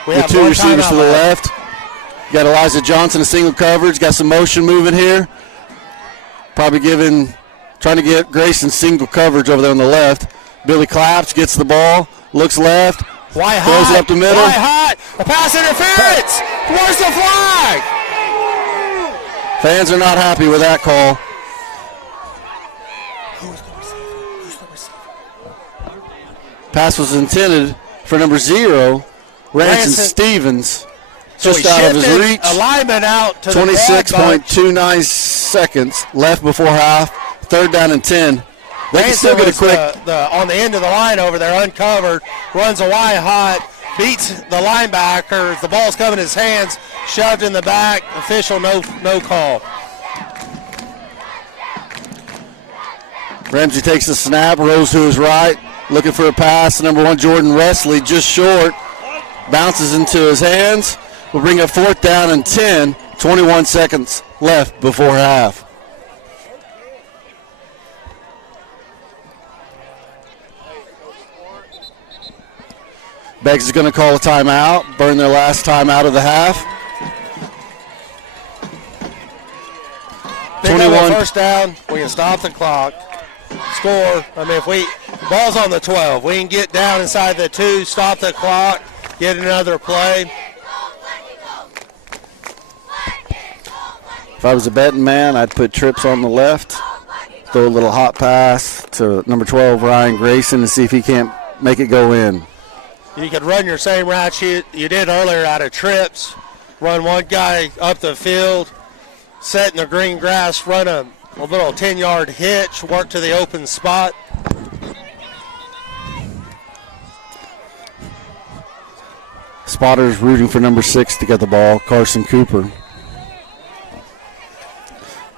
with 2 receivers to the left. Got Elijah Johnson, a single coverage. Got some motion moving here. Probably trying to get Grayson single coverage over there on the left. Billy claps, gets the ball, looks left. Why hot? Throws it up the middle. Why hot? A pass interference. Where's the flag? Fans are not happy with that call. Who's the receiver? Pass was intended for number 0, Ranson Stevens. Just So out of his reach. Alignment out to 26.29 seconds left before half. Third down and 10. They can still get a quick. On the end of the line over there, uncovered, runs a wide hot, beats the linebacker. The ball's coming in his hands, shoved in the back. Official, no call. Ramsey takes the snap, rolls to his right, looking for a pass. Number 1, Jordan Wesley, just short. Bounces into his hands. Will bring up fourth down and 10. 21 seconds left before half. Beggs is going to call a timeout, burn their last timeout of the half. 21 first down, we can stop the clock, score. I mean, if ball's on the 12, we can get down inside the 2, stop the clock, get another play. If I was a betting man, I'd put trips on the left Throw a little hot pass to number 12, Ryan Grayson, and see if he can't make it go in. You could run your same route you did earlier out of trips. Run one guy up the field, set in the green grass, run a little 10-yard hitch, work to the open spot. Spotters rooting for number 6 to get the ball, Carson Cooper.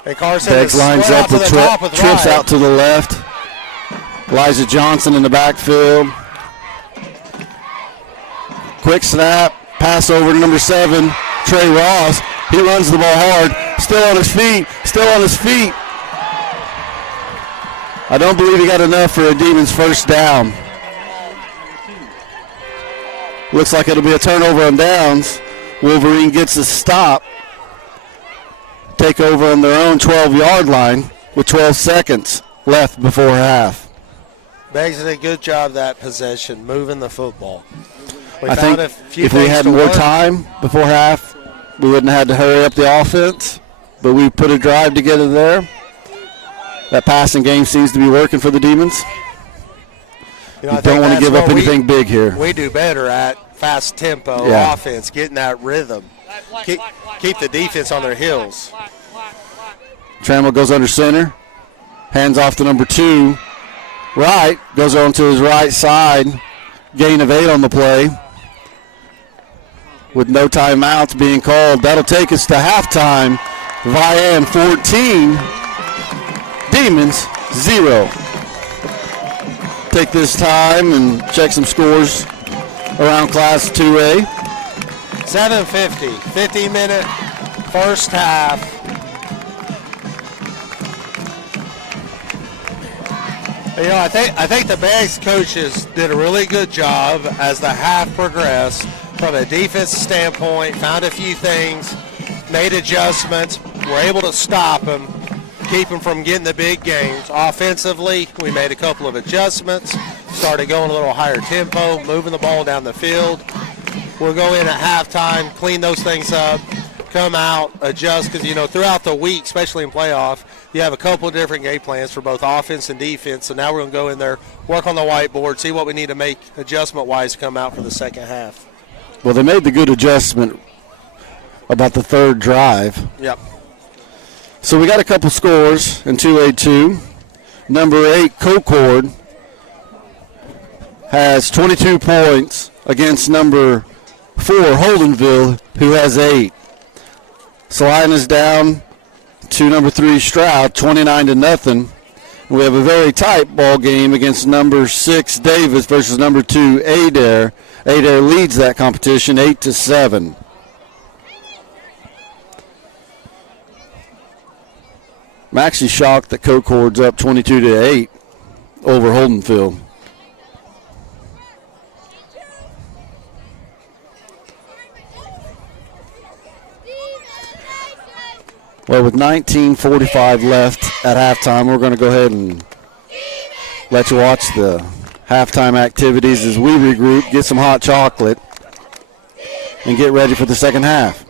And Carson Beggs lines up with trips out to the left. Elijah Johnson in the backfield. Quick snap, pass over to number 7, Trey Ross. He runs the ball hard, still on his feet. I don't believe he got enough for a Demons first down. Looks like it'll be a turnover on downs. Wolverine gets a stop. Take over on their own 12-yard line with 12 seconds left before half. Beggs did a good job that possession, moving the football. I think if we had more time before half, we wouldn't have had to hurry up the offense. But we put a drive together there. That passing game seems to be working for the Demons. You don't want to give up anything big here. We do better at fast tempo offense, getting that rhythm. Keep the defense on their heels. Trammell goes under center. Hands off to number 2. Right. Goes on to his right side. Gain of 8 on the play. With no timeouts being called. That'll take us to halftime. Vian 14. Demons 0. Take this time and check some scores around Class 2A. 7:50, 50-minute first half. You know, I think the Bags coaches did a really good job as the half progressed from a defense standpoint, found a few things, made adjustments, were able to stop them, keep them from getting the big games. Offensively, we made a couple of adjustments, started going a little higher tempo, moving the ball down the field. We'll go in at halftime, clean those things up, come out, adjust, because, you know, throughout the week, especially in playoff, you have a couple of different game plans for both offense and defense. So now we're going to go in there, work on the whiteboard, see what we need to make adjustment-wise come out for the second half. Well, they made the good adjustment about the third drive. Yep. So we got a couple scores in 2A2. Number 8, Concord, has 22 points against number 4, Holdenville, who has 8. Salina's down to number 3, Stroud, 29-0. We have a very tight ball game against number 6, Davis, versus number 2, Adair. Adair leads that competition 8-7. I'm actually shocked that Concord's up 22-8 over Holdenville. Well, with 19:45 left at halftime, we're going to go ahead and let you watch the halftime activities as we regroup, get some hot chocolate, and get ready for the second half.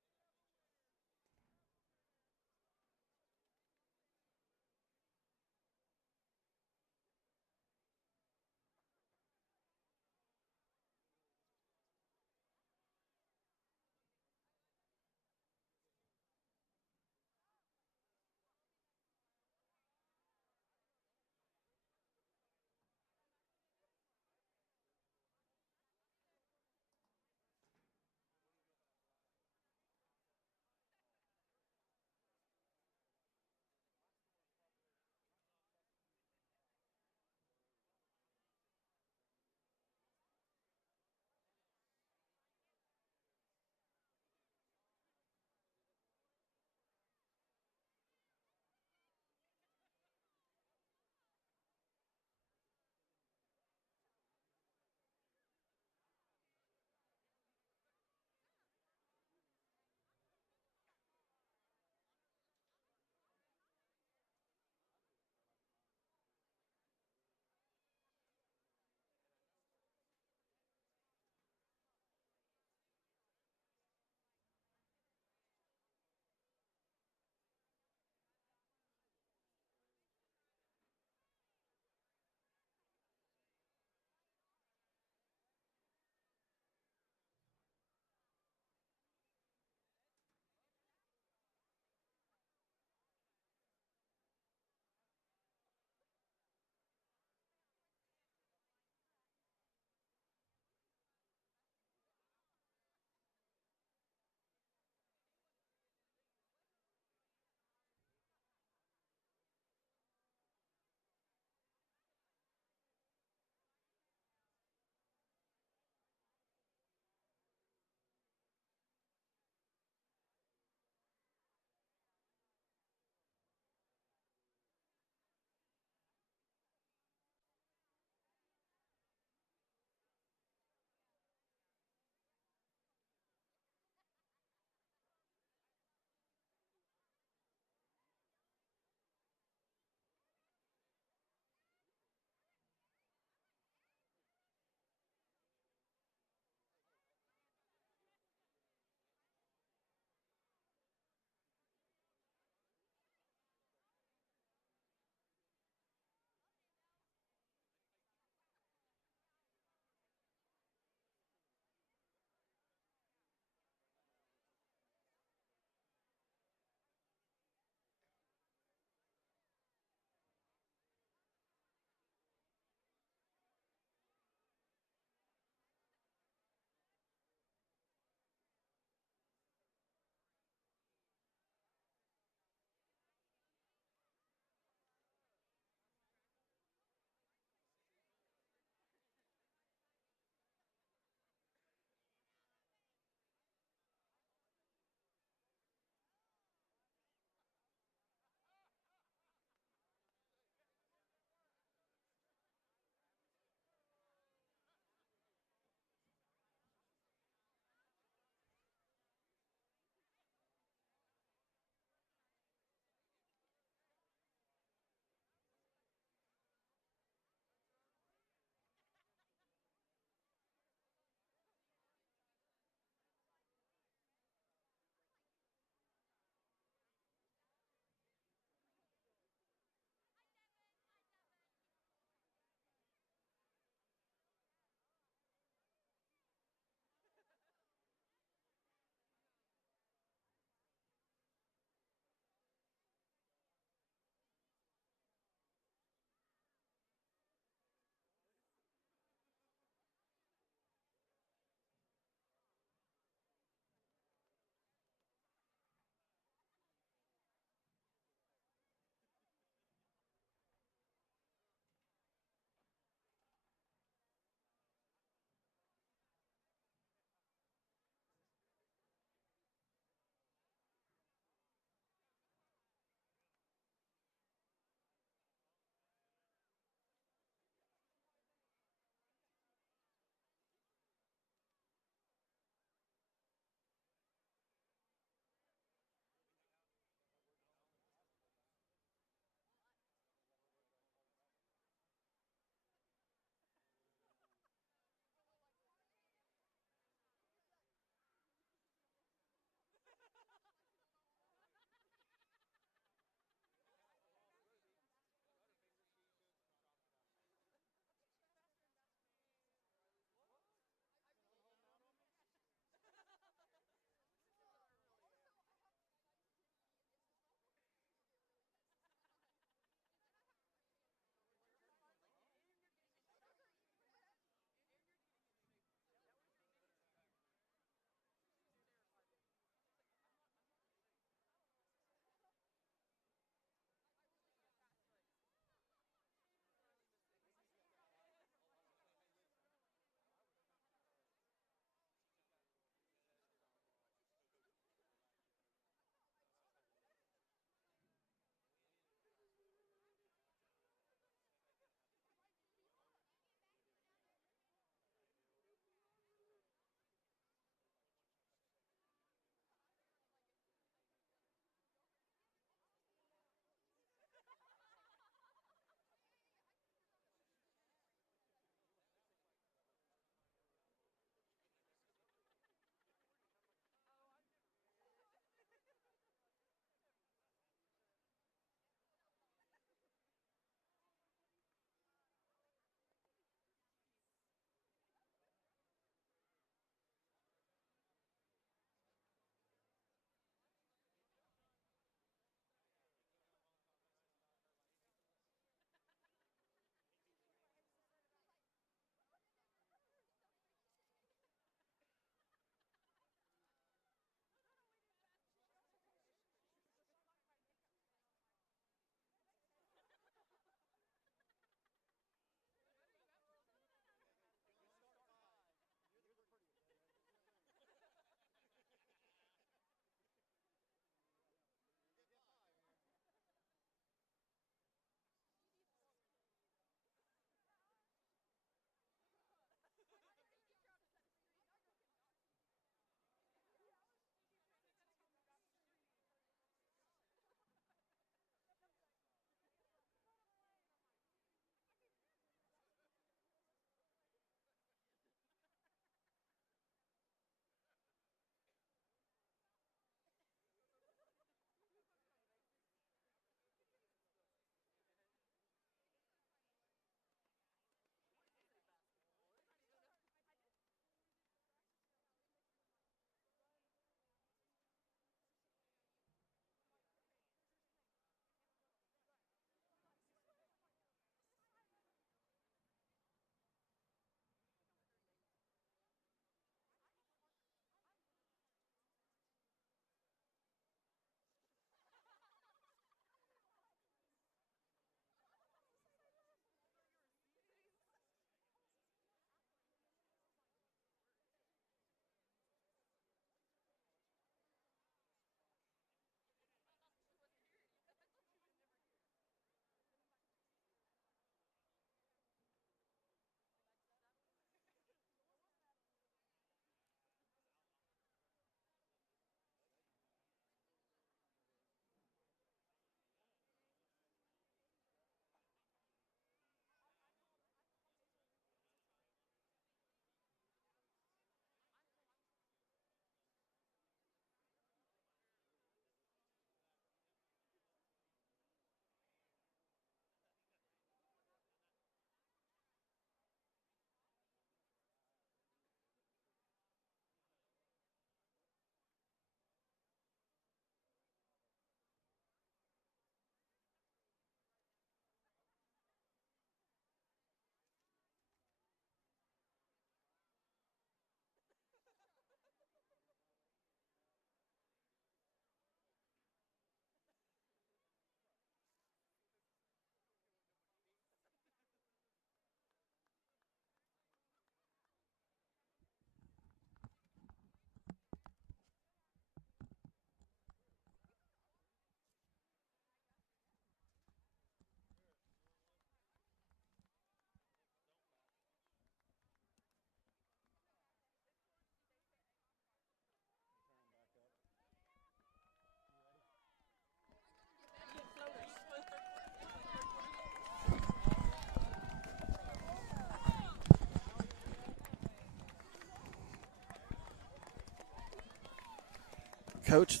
Coach.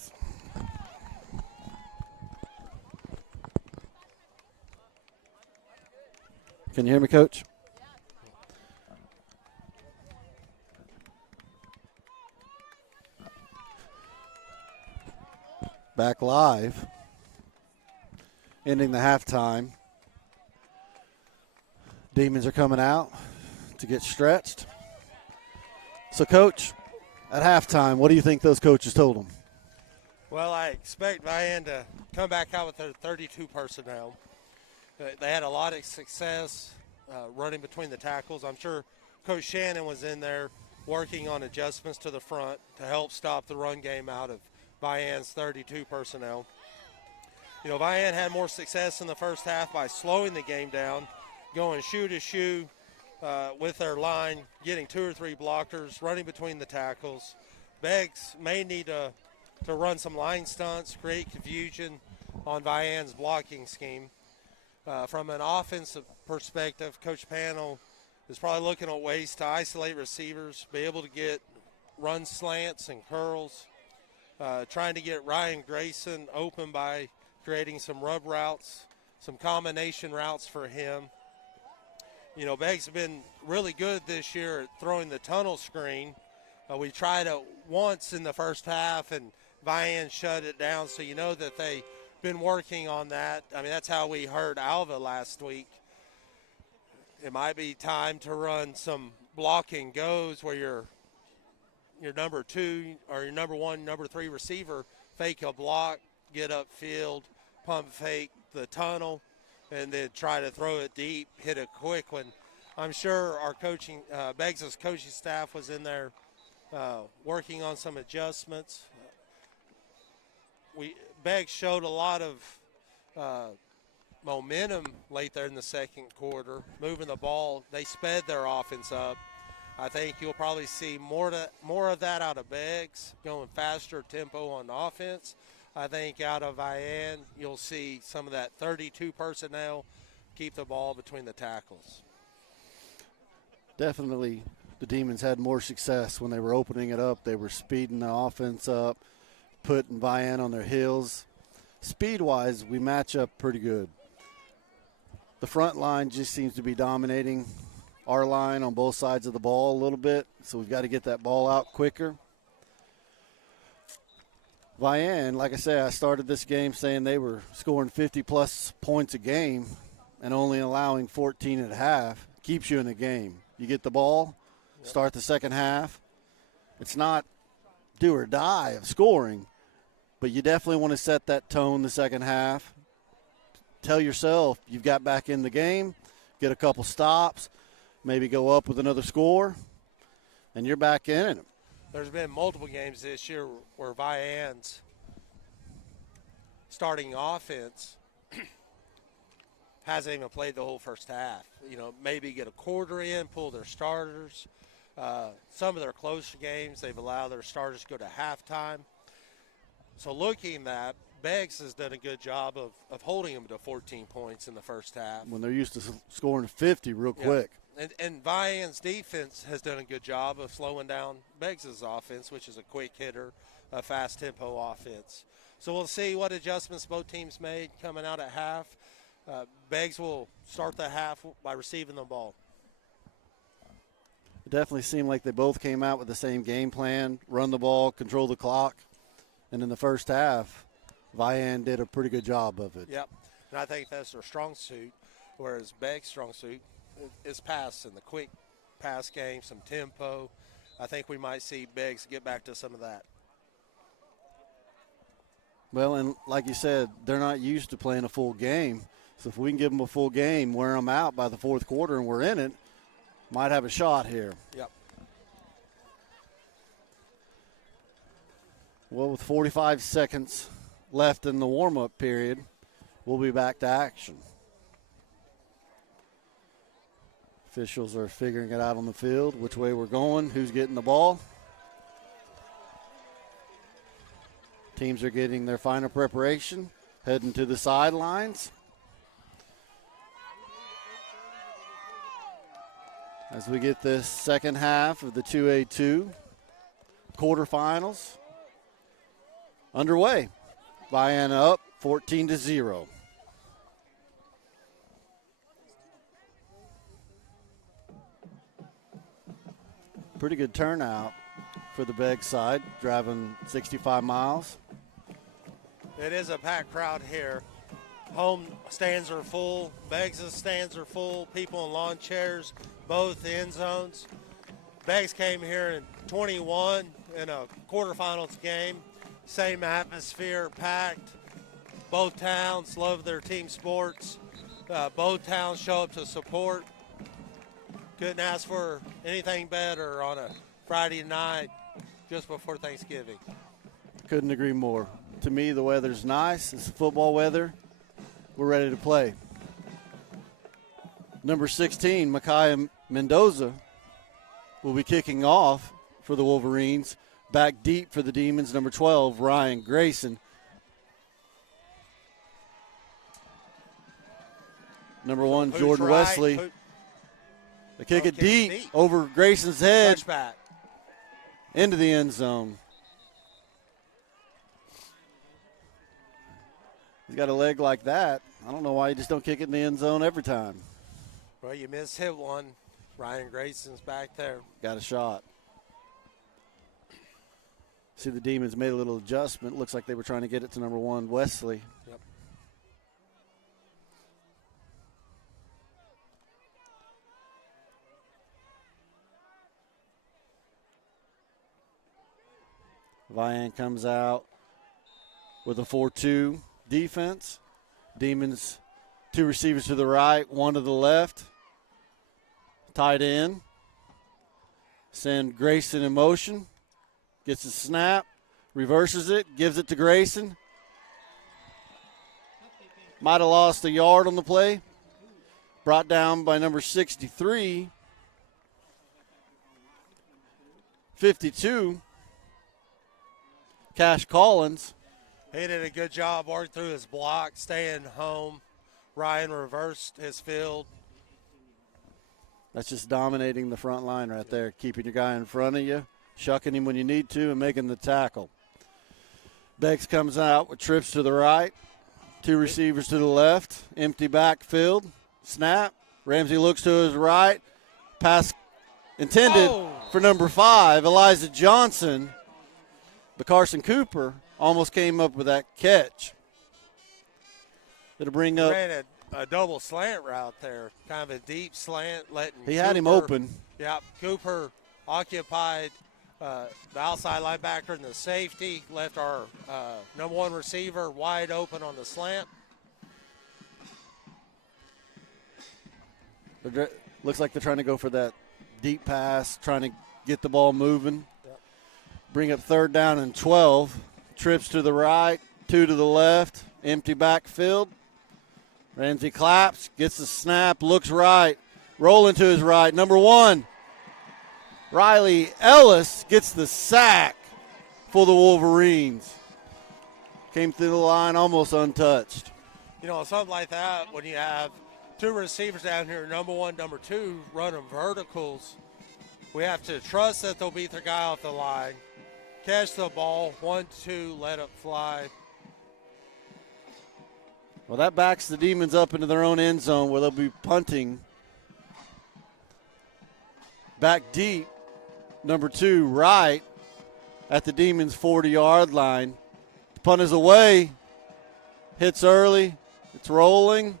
Can you hear me, Coach? Back live. Ending the halftime. Demons are coming out to get stretched. So, Coach, at halftime, what do you think those coaches told them? Well, I expect Vian to come back out with their 32 personnel. They had a lot of success running between the tackles. I'm sure Coach Shannon was in there working on adjustments to the front to help stop the run game out of Vian's 32 personnel. You know, Vian had more success in the first half by slowing the game down, going shoe to shoe with their line, getting 2 or 3 blockers, running between the tackles. Beggs may need to run some line stunts, create confusion on Vian's blocking scheme. From an offensive perspective, Coach Panel is probably looking at ways to isolate receivers, be able to get run slants and curls, trying to get Ryan Grayson open by creating some rub routes, some combination routes for him. You know, Beggs have been really good this year at throwing the tunnel screen. We tried it once in the first half, and Vian shut it down, so you know that they've been working on that. I mean, that's how we heard Alva last week. It might be time to run some blocking goes where your number 2 or your number 1, number 3 receiver fake a block, get upfield, pump fake the tunnel, and then try to throw it deep, hit a quick one. I'm sure our coaching, Beggs' coaching staff was in there working on some adjustments. Beggs showed a lot of momentum late there in the second quarter, moving the ball. They sped their offense up. I think you'll probably see more of that out of Beggs, going faster tempo on offense. I think out of Vian, you'll see some of that 32 personnel keep the ball between the tackles. Definitely the Demons had more success when they were opening it up. They were speeding the offense up, putting Vian on their heels. Speed-wise, we match up pretty good. The front line just seems to be dominating our line on both sides of the ball a little bit, so we've got to get that ball out quicker. Vian, like I said, I started this game saying they were scoring 50-plus points a game and only allowing 14 at half. Keeps you in the game. You get the ball, start the second half. It's not do or die of scoring, but you definitely want to set that tone the second half. Tell yourself you've got back in the game, get a couple stops, maybe go up with another score, and you're back in it. There's been multiple games this year where Vian's starting offense hasn't even played the whole first half. You know, maybe get a quarter in, pull their starters. Some of their closer games, they've allowed their starters to go to halftime. So looking at that, Beggs has done a good job of holding them to 14 points in the first half. When they're used to scoring 50 real quick. And Vian's defense has done a good job of slowing down Beggs' offense, which is a quick hitter, a fast tempo offense. So we'll see what adjustments both teams made coming out at half. Beggs will start the half by receiving the ball. It definitely seemed like they both came out with the same game plan, run the ball, control the clock. And in the first half, Vian did a pretty good job of it. Yep, and I think that's their strong suit, whereas Beggs' strong suit is pass and the quick pass game, some tempo. I think we might see Beggs get back to some of that. Well, and like you said, they're not used to playing a full game. So if we can give them a full game, wear them out by the fourth quarter and we're in it, might have a shot here. Yep. Well, with 45 seconds left in the warm-up period, we'll be back to action. Officials are figuring it out on the field, which way we're going, who's getting the ball. Teams are getting their final preparation, heading to the sidelines. As we get this second half of the 2A2 quarterfinals. underway. Vian up 14-0. Pretty good turnout for the Beggs side, driving 65 miles. It is a packed crowd here. Home stands are full. Beggs' stands are full. People in lawn chairs, both end zones. Beggs came here in 21 in a quarterfinals game. Same atmosphere, packed. Both towns love their team sports. Both towns show up to support. Couldn't ask for anything better on a Friday night just before Thanksgiving. Couldn't agree more. To me, the weather's nice. It's football weather. We're ready to play. Number 16, Micaiah Mendoza, will be kicking off for the Wolverines. Back deep for the Demons, number 12, Ryan Grayson. Number 1, Jordan right? Wesley. They kick it deep over Grayson's head. Touchback. Into the end zone. He's got a leg like that. I don't know why you just don't kick it in the end zone every time. Well, you hit one. Ryan Grayson's back there. Got a shot. See, the Demons made a little adjustment. Looks like they were trying to get it to number 1, Wesley. Yep. Vian comes out with a 4-2 defense. Demons, 2 receivers to the right, 1 to the left. Tight end. Send Grayson in motion. Gets the snap, reverses it, gives it to Grayson. Might have lost a yard on the play. Brought down by number 63. 52. Cash Collins. He did a good job, worked through his block, staying home. Ryan reversed his field. That's just dominating the front line right there, keeping your guy in front of you, shucking him when you need to, and making the tackle. Beggs comes out with trips to the right, 2 receivers to the left, empty backfield, snap. Ramsey looks to his right, pass intended for number 5, Elijah Johnson. But Carson Cooper almost came up with that catch. It'll bring up. Ran a double slant route there, kind of a deep slant. He had him open. Yeah, Cooper occupied the outside linebacker and the safety, left our number 1 receiver wide open on the slant. Looks like they're trying to go for that deep pass, trying to get the ball moving. Yep. Bring up 3rd down and 12. Trips to the right, 2 to the left, empty backfield. Ramsey claps, gets the snap, looks right, rolling to his right. Number 1, Riley Ellis gets the sack for the Wolverines. Came through the line almost untouched. You know, something like that, when you have 2 receivers down here, number 1, number 2, running verticals, we have to trust that they'll beat their guy off the line, catch the ball, 1, 2, let it fly. Well, that backs the Demons up into their own end zone where they'll be punting. Back deep, number 2, right at the Demons' 40-yard line. The punt is away. Hits early. It's rolling.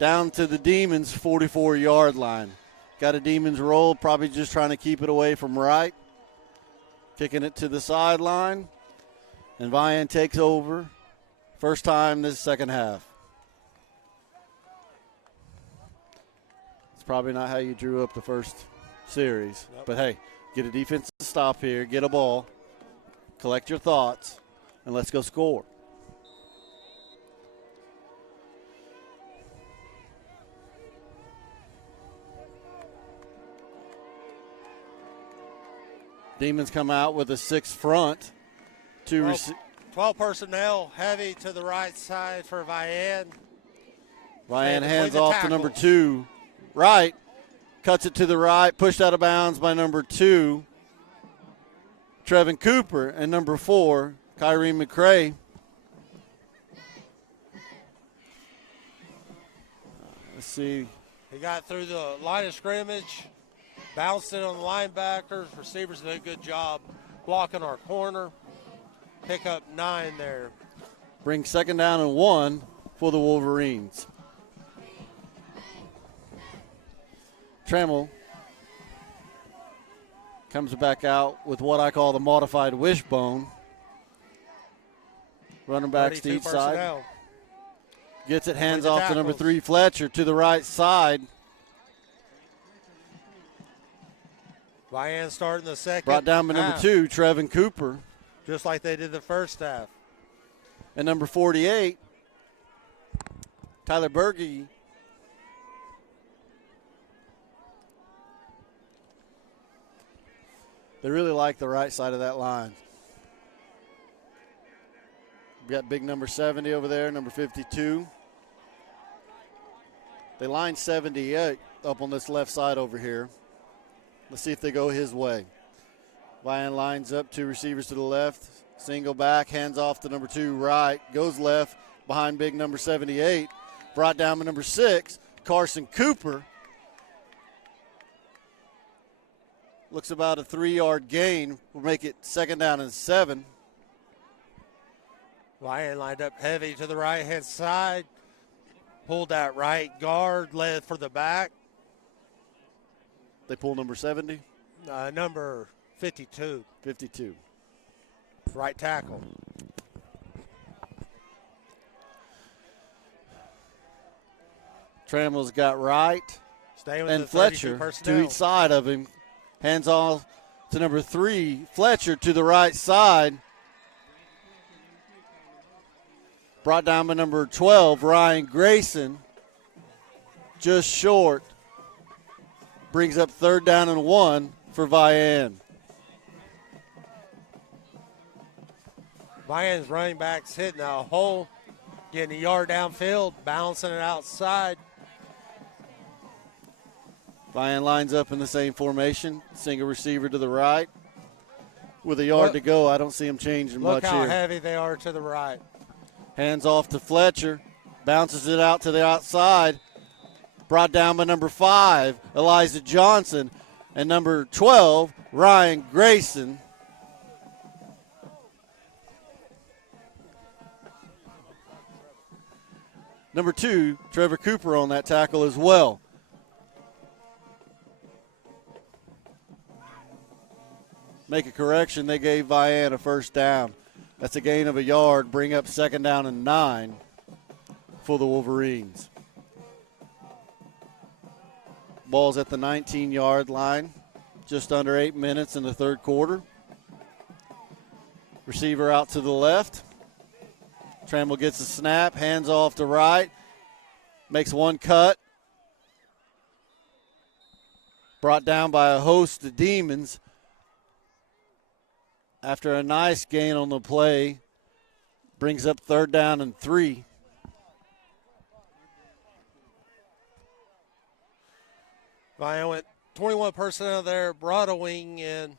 Down to the Demons' 44-yard line. Got a Demons roll, probably just trying to keep it away from right. Kicking it to the sideline. And Vian takes over. First time this second half. It's probably not how you drew up the first series. Nope. But, hey, get a defensive stop here, get a ball, collect your thoughts, and let's go score. Demons come out with a 6 front. 12 personnel, heavy to the right side for Vian. Vian hands off to number 2. Right. Cuts it to the right. Pushed out of bounds by number 2. Trevin Cooper, and number 4, Kyrene McCray. Let's see. He got through the line of scrimmage, bounced it on the linebackers. Receivers did a good job blocking our corner. Pick up 9 there. Bring 2nd down and 1 for the Wolverines. Trammell comes back out with what I call the modified wishbone. Running backs to each side. Gets it, hands off to number 3, Fletcher, to the right side. Vian starting the second. Brought down by number 2, Trevin Cooper. Just like they did the first half. And number 48, Tyler Berge. They really like the right side of that line. We got big number 70 over there, number 52. They line 78 up on this left side over here. Let's see if they go his way. Vian lines up, 2 receivers to the left. Single back, hands off to number 2 right. Goes left behind big number 78. Brought down by number 6, Carson Cooper. Looks about a 3-yard gain. We'll make it 2nd down and 7. Vian lined up heavy to the right-hand side. Pulled that right guard, led for the back. They pull number 70? Number 52. 52. Right tackle. Trammell's got right. Staying with And the Fletcher 32 to each side of him. Hands off to number 3, Fletcher to the right side. Brought down by number 12, Ryan Grayson. Just short. Brings up 3rd down and 1 for Vian. Vian's running backs hitting a hole, getting a yard downfield, bouncing it outside. Vian lines up in the same formation. Single receiver to the right. With a yard to go, I don't see him changing much here. Look how heavy they are to the right. Hands off to Fletcher. Bounces it out to the outside. Brought down by number 5, Elijah Johnson. And number 12, Ryan Grayson. Number 2, Trevor Cooper on that tackle as well. Make a correction. They gave Vian a 1st down. That's a gain of a yard. Bring up 2nd down and 9 for the Wolverines. Ball's at the 19-yard line. Just under 8 minutes in the 3rd quarter. Receiver out to the left. Trammell gets a snap. Hands off to right. Makes 1 cut. Brought down by a host of Demons. After a nice gain on the play, brings up 3rd down and 3. Vian went 21 personnel there, brought a wing in.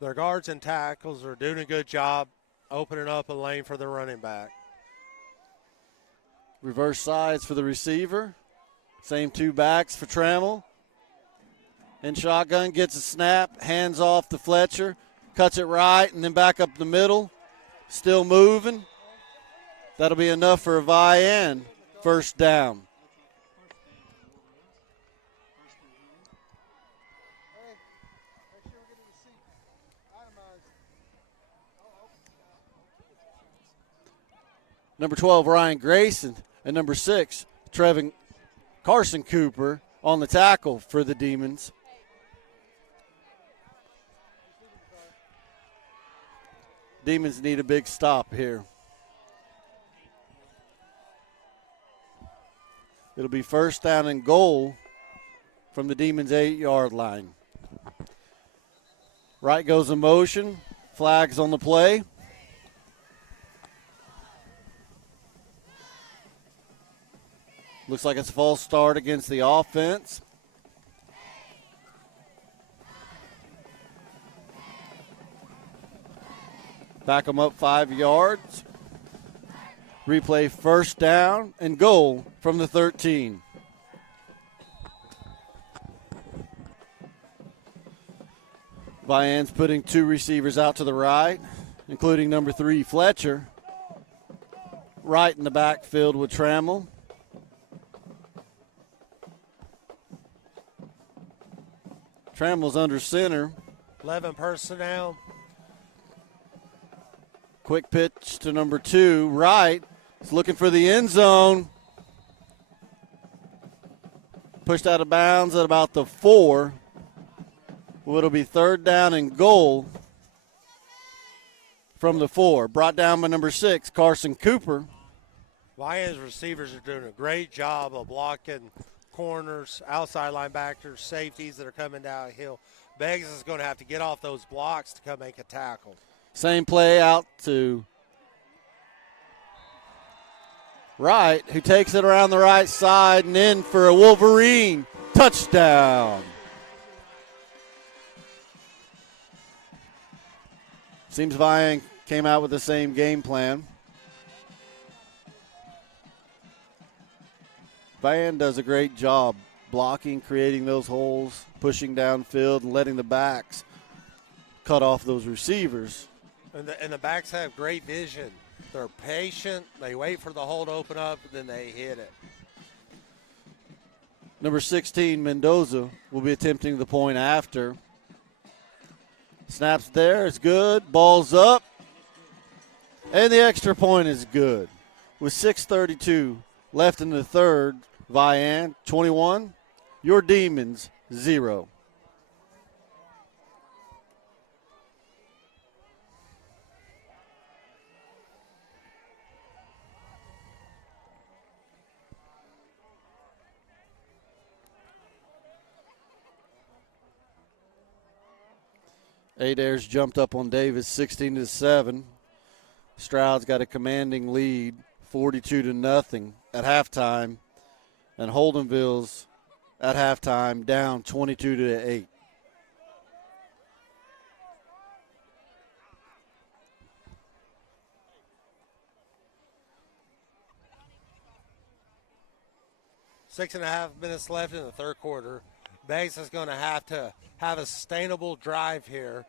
Their guards and tackles are doing a good job opening up a lane for the running back. Reverse sides for the receiver. Same 2 backs for Trammell. In shotgun, gets a snap, hands off to Fletcher. Cuts it right and then back up the middle. Still moving. That'll be enough for a Vian. 1st down. Number 12, Ryan Grayson. And number 6, Carson Cooper on the tackle for the Demons. Demons need a big stop here. It'll be 1st down and goal from the Demons' 8-yard line. Right goes in motion. Flags on the play. Looks like it's a false start against the offense. Back them up 5 yards. Replay first down and goal from the 13. Vian's putting 2 receivers out to the right, including number 3, Fletcher. Right in the backfield with Trammell. Trammell's under center. 11 personnel. Quick pitch to number 2, Wright. He's looking for the end zone. Pushed out of bounds at about the 4. Well, it'll be third down and goal from the 4. Brought down by number 6, Carson Cooper. Vian's receivers are doing a great job of blocking corners, outside linebackers, safeties that are coming downhill. Beggs is going to have to get off those blocks to come make a tackle. Same play out to Wright, who takes it around the right side and in for a Wolverine touchdown. Seems Vian came out with the same game plan. Vian does a great job blocking, creating those holes, pushing downfield, and letting the backs cut off those receivers. And the backs have great vision. They're patient. They wait for the hole to open up, and then they hit it. Number 16, Mendoza, will be attempting the point after. Snaps there, it's good. Ball's up. And the extra point is good. With 6:32 left in the third, Vian 21, your Demons 0. Adair's jumped up on Davis 16-7. Stroud's got a commanding lead 42-0 at halftime. And Holdenville's at halftime down 22-8. Six and a half minutes left in the third quarter. Beggs is going to have a sustainable drive here.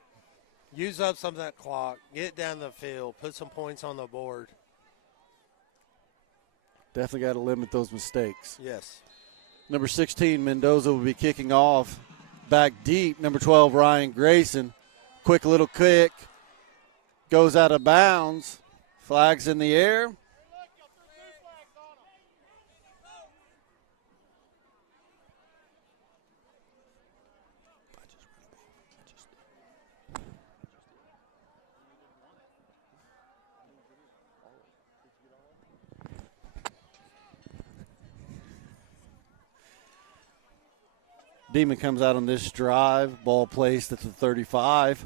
Use up some of that clock, get down the field, put some points on the board. Definitely got to limit those mistakes. Yes. Number 16, Mendoza will be kicking off. Back deep, number 12, Ryan Grayson. Quick little kick. Goes out of bounds. Flags in the air. Demon comes out on this drive. Ball placed at the 35.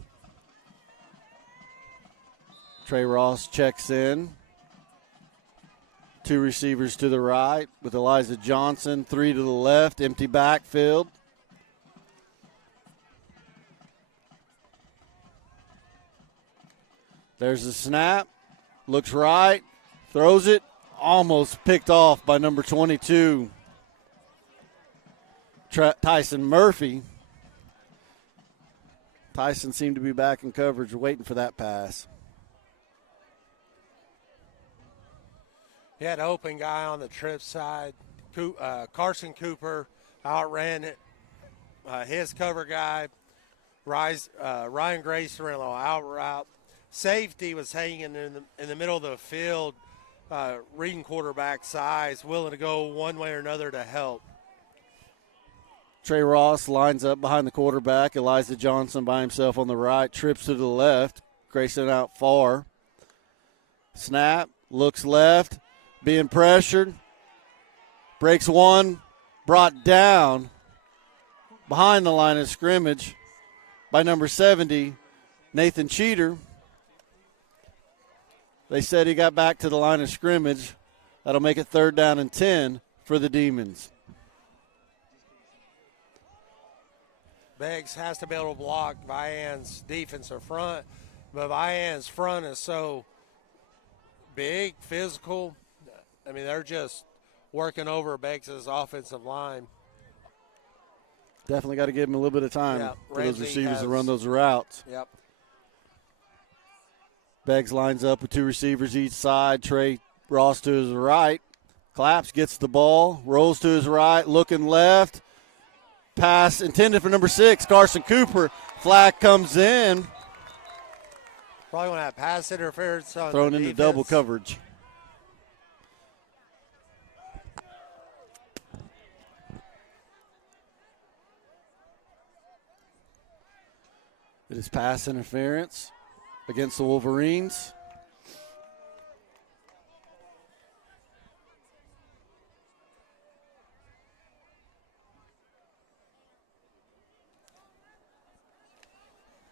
Trey Ross checks in. 2 receivers to the right with Elijah Johnson. 3 to the left. Empty backfield. There's the snap. Looks right. Throws it. Almost picked off by number 22. Tyson Murphy. Tyson seemed to be back in coverage waiting for that pass. He had an open guy on the trip side. Carson Cooper outran it. His cover guy, Ryan Grayson, ran a little out route. Safety was hanging in the middle of the field, reading quarterback size, willing to go one way or another to help. Trey Ross lines up behind the quarterback. Elijah Johnson by himself on the right. Trips to the left. Grayson out far. Snap. Looks left. Being pressured. Breaks one. Brought down behind the line of scrimmage by number 70, Nathan Cheater. They said he got back to the line of scrimmage. That'll make it 3rd down and 10 for the Demons. Beggs has to be able to block Vian's defensive front. But Vian's front is so big, physical. I mean, they're just working over Beggs' offensive line. Definitely got to give him a little bit of time Yeah, for those Ramsey receivers to has- run those routes. Yep. Beggs lines up with two receivers each side. Trey Ross to his right. Claps, gets the ball, rolls to his right, looking left. Pass intended for number 6, Carson Cooper. Flag comes in, Probably want to have pass interference on thrown the into defense. double coverage. It is pass interference against the Wolverines.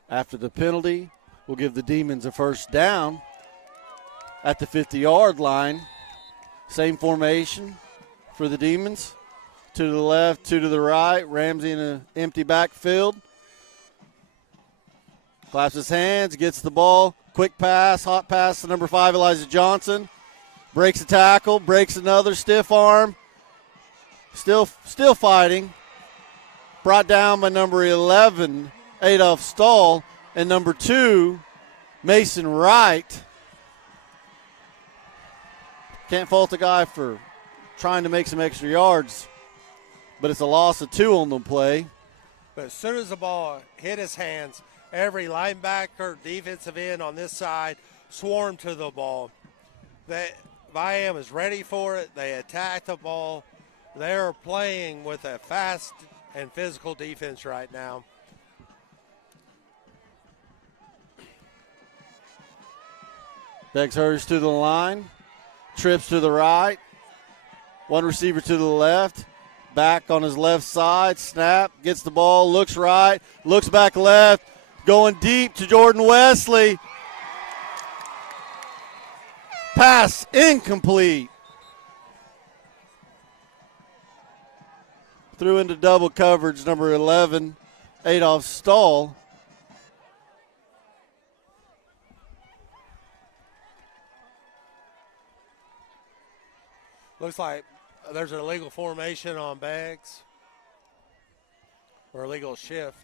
After the penalty, we'll give the Demons a first down at the 50-yard line. Same formation for the Demons. 2 to the left, 2 to the right. Ramsey in an empty backfield. Claps his hands, gets the ball. Quick pass, hot pass to number 5, Elijah Johnson. Breaks a tackle, breaks another, stiff arm. Still fighting. Brought down by number 11, Adolph Stahl, and number 2, Mason Wright. Can't fault the guy for trying to make some extra yards, but it's a loss of 2 on the play. But as soon as the ball hit his hands, every linebacker, defensive end on this side swarmed to the ball. Vian was ready for it. They attacked the ball. They're playing with a fast and physical defense right now. Beggs hurries to the line, trips to the right, one receiver to the left, back on his left side, snap, gets the ball, looks right, looks back left, going deep to Jordan Wesley. Pass incomplete. Threw into double coverage, number 11, Adolph Stahl. Looks like there's an illegal formation on Beggs or illegal shift.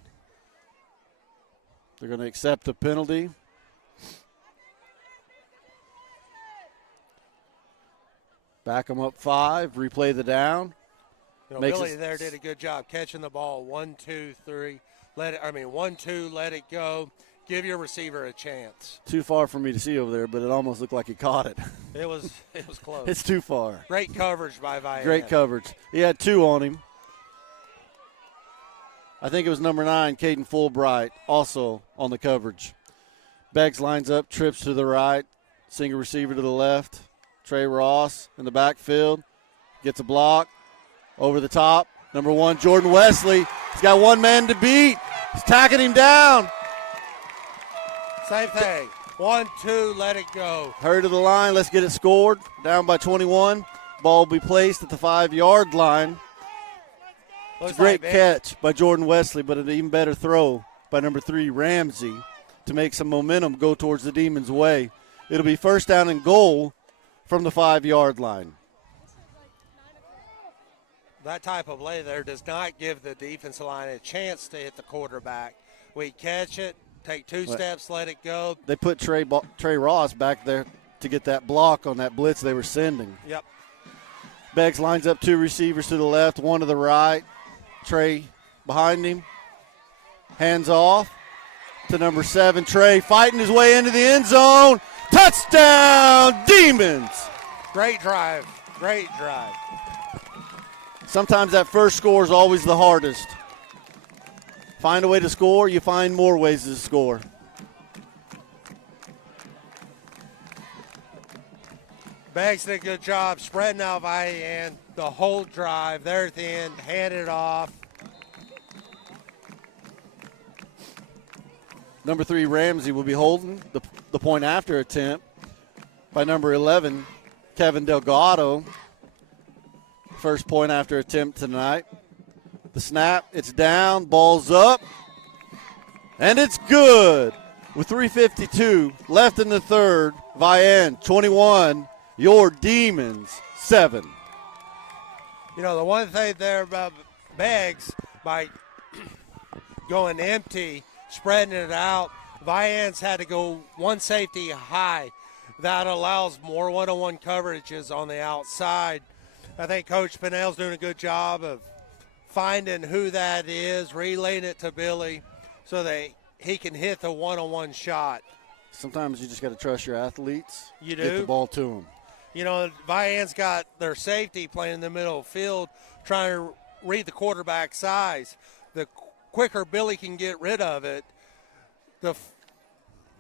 They're going to accept the penalty. Back them up 5, replay the down. You know, Makes Billy it- there did a good job catching the ball. 1, 2, 3. 1, 2, let it go. Give your receiver a chance. Too far for me to see over there, but it almost looked like he caught it. It was close. It's too far. Great coverage by Vian. Great coverage. He had 2 on him. I think it was number 9, Caden Fulbright, also on the coverage. Beggs lines up, trips to the right, single receiver to the left. Trey Ross in the backfield, gets a block, over the top. Number 1, Jordan Wesley. He's got one man to beat. He's tacking him down. Same thing. 1, 2, let it go. Hurry to the line. Let's get it scored. Down by 21. Ball will be placed at the 5-yard line. It's a great catch by Jordan Wesley, but an even better throw by number 3, Ramsey, to make some momentum go towards the Demons' way. It'll be first down and goal from the 5-yard line. That type of play there does not give the defensive line a chance to hit the quarterback. We catch it, take 2 steps, let it go. They put Trey Ross back there to get that block on that blitz they were sending. Yep. Beggs lines up 2 receivers to the left, 1 to the right. Trey behind him. Hands off to number 7. Trey fighting his way into the end zone. Touchdown, Demons! Great drive. Great drive. Sometimes that first score is always the hardest. Find a way to score, you find more ways to score. Beggs did a good job spreading out Vian the whole drive. There at the end, hand it off. Number 3, Ramsey, will be holding the point after attempt by number 11, Kevin Delgado. First point after attempt tonight. The snap, it's down, ball's up, and it's good. With 3:52 left in the third, Vian 21, your Demons 7. You know, the one thing there about Beggs, by going empty, spreading it out, Vian's had to go one safety high. That allows more one-on-one coverages on the outside. I think Coach Pinnell's doing a good job of finding who that is, relaying it to Billy so that he can hit the one-on-one shot. Sometimes you just got to trust your athletes. You do. Get the ball to them. You know, Vian's got their safety playing in the middle of the field, trying to read the quarterback size. The quicker Billy can get rid of it, the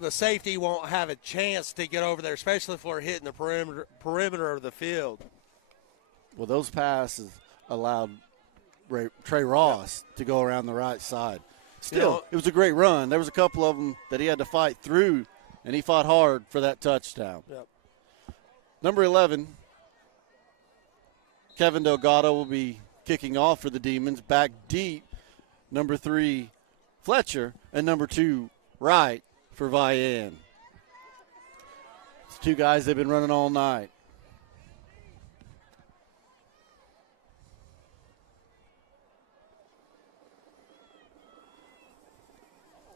safety won't have a chance to get over there, especially if we're hitting the perimeter of the field. Well, those passes allowed Trey Ross to go around the right side. Still, it was a great run. There was a couple of them that he had to fight through, and he fought hard for that touchdown. Yep. Number 11, Kevin Delgado will be kicking off for the Demons. Back deep, number 3, Fletcher, and number 2, Wright for Vian. It's two guys they've been running all night.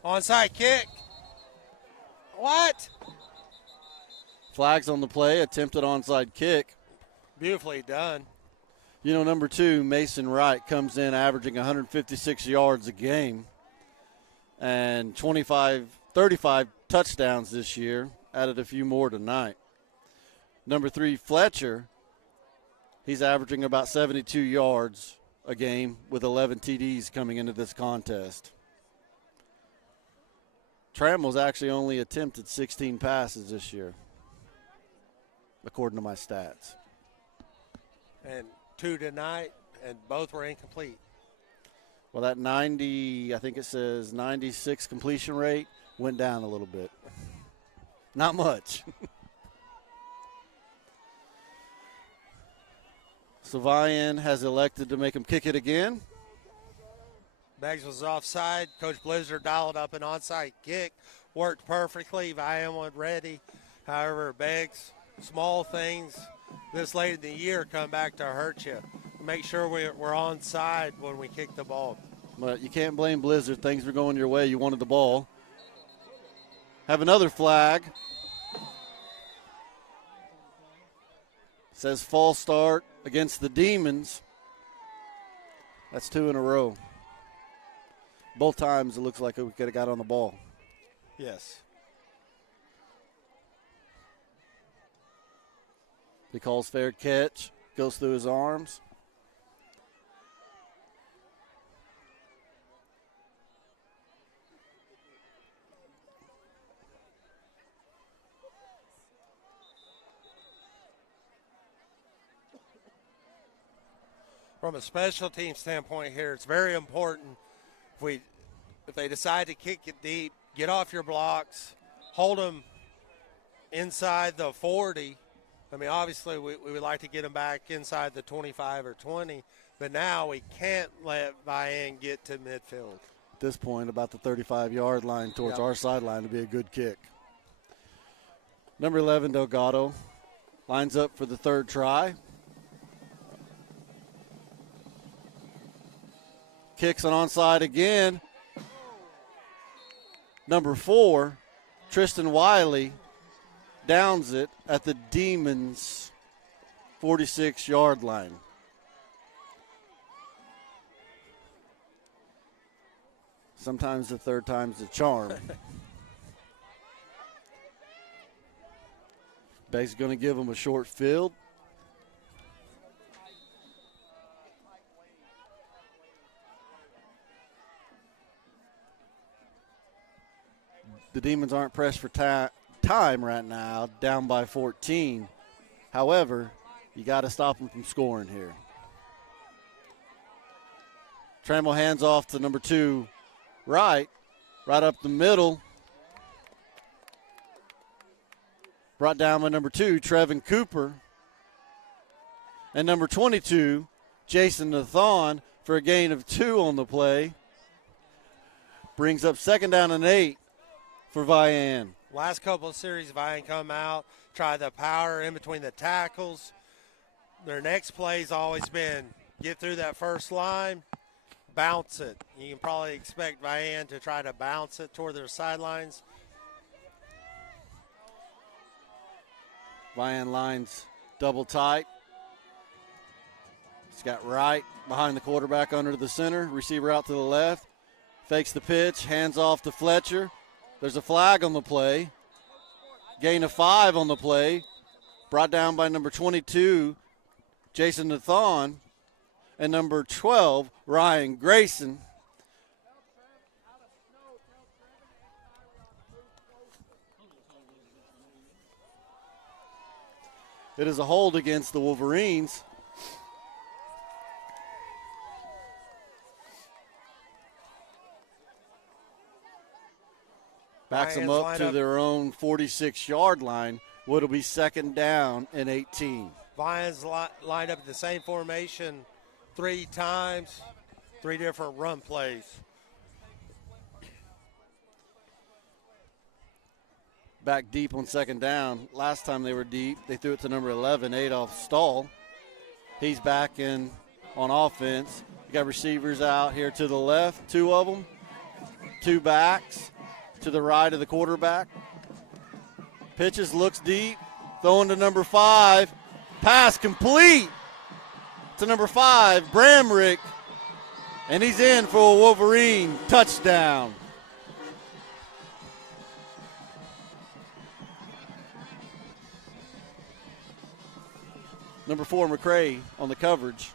Onside kick. What? Flags on the play, attempted onside kick. Beautifully done. You know, number 2, Mason Wright, comes in averaging 156 yards a game and 35 touchdowns this year. Added a few more tonight. Number 3, Fletcher, he's averaging about 72 yards a game with 11 TDs coming into this contest. Trammell's actually only attempted 16 passes this year, according to my stats. And 2 tonight, and both were incomplete. Well, that 90, I think it says 96 completion rate went down a little bit. Not much. So Vian has elected to make him kick it again. Beggs was offside. Coach Blizzard dialed up an onside kick. Worked perfectly. Vian was ready. However, Beggs, small things this late in the year come back to hurt you. Make sure we're onside when we kick the ball. But you can't blame Blizzard. Things were going your way. You wanted the ball. Have another flag. Says false start against the Demons. That's 2 in a row. Both times it looks like we could have got on the ball. Yes. He calls fair catch, goes through his arms. From a special team standpoint here, it's very important if they decide to kick it deep, get off your blocks, hold them inside the 40. I mean, obviously we would like to get them back inside the 25 or 20, but now we can't let Vian get to midfield. At this point, about the 35-yard line towards our sideline to be a good kick. Number 11, Delgado, lines up for the third try. Kicks an onside again. Number 4, Tristan Wiley, downs it at the Demons' 46-yard line. Sometimes the third time's the charm. Beggs going to give him a short field. The Demons aren't pressed for time right now, down by 14. However, you got to stop them from scoring here. Trammell hands off to number 2, right up the middle. Brought down by number 2, Trevin Cooper. And number 22, Jason Nathon, for a gain of 2 on the play. Brings up 2nd down and 8. for Vian. Last couple of series, Vian come out, try the power in between the tackles. Their next play's always been get through that first line, bounce it. You can probably expect Vian to try to bounce it toward their sidelines. Vian lines double tight. He's got right behind the quarterback under the center. Receiver out to the left. Fakes the pitch. Hands off to Fletcher. There's a flag on the play. Gain of 5 on the play. Brought down by number 22, Jason Nathon. And number 12, Ryan Grayson. It is a hold against the Wolverines. Backs them up to their own 46-yard line. What'll be second down and 18. Vian's lined up in the same formation 3 times, 3 different run plays. Back deep on second down. Last time they were deep, they threw it to number 11, Adolph Stahl. He's back in on offense. You got receivers out here to the left, 2 of them. 2 backs to the right of the quarterback. Pitches, looks deep, throwing to number 5. Pass complete to number 5, Bramrick. And he's in for a Wolverine touchdown. Number 4, McCray on the coverage.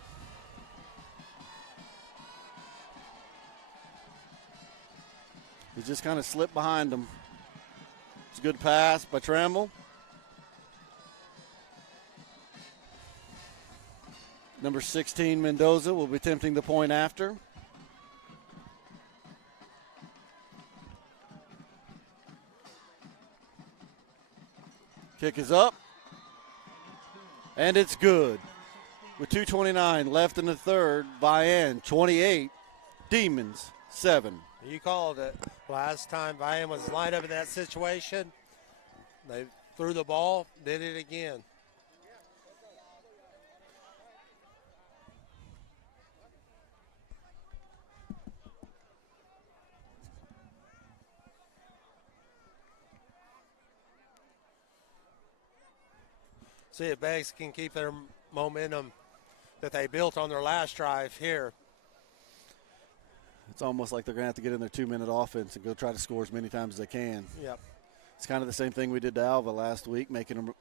He just kind of slipped behind him. It's a good pass by Trammell. Number 16, Mendoza, will be attempting the point after. Kick is up. And it's good. With 2:29 left in the third, Vian 28, Demons 7. You called it. Last time Vian was lined up in that situation, they threw the ball, did it again. See if Beggs can keep their momentum that they built on their last drive here. It's almost like they're going to have to get in their 2-minute offense and go try to score as many times as they can. Yep. It's kind of the same thing we did to Alva last week, making them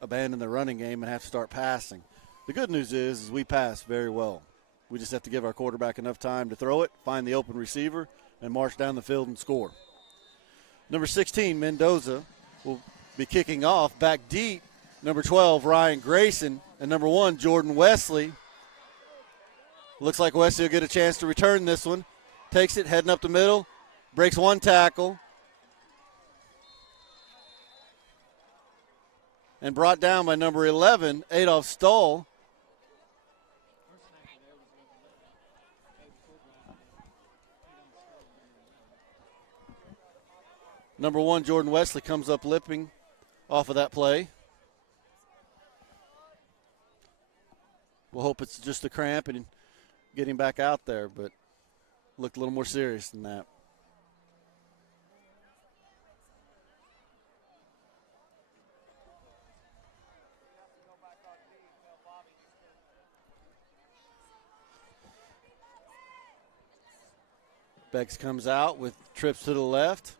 abandon the running game and have to start passing. The good news is we pass very well. We just have to give our quarterback enough time to throw it, find the open receiver, and march down the field and score. Number 16, Mendoza, will be kicking off back deep. Number 12, Ryan Grayson, and number 1, Jordan Wesley. Looks like Wesley will get a chance to return this one. Takes it, heading up the middle, breaks 1 tackle, and brought down by number 11, Adolph Stoll. Number 1, Jordan Wesley, comes up limping off of that play. We'll hope it's just a cramp and get him back out there, but looked a little more serious than that. Beggs comes out with trips to the left.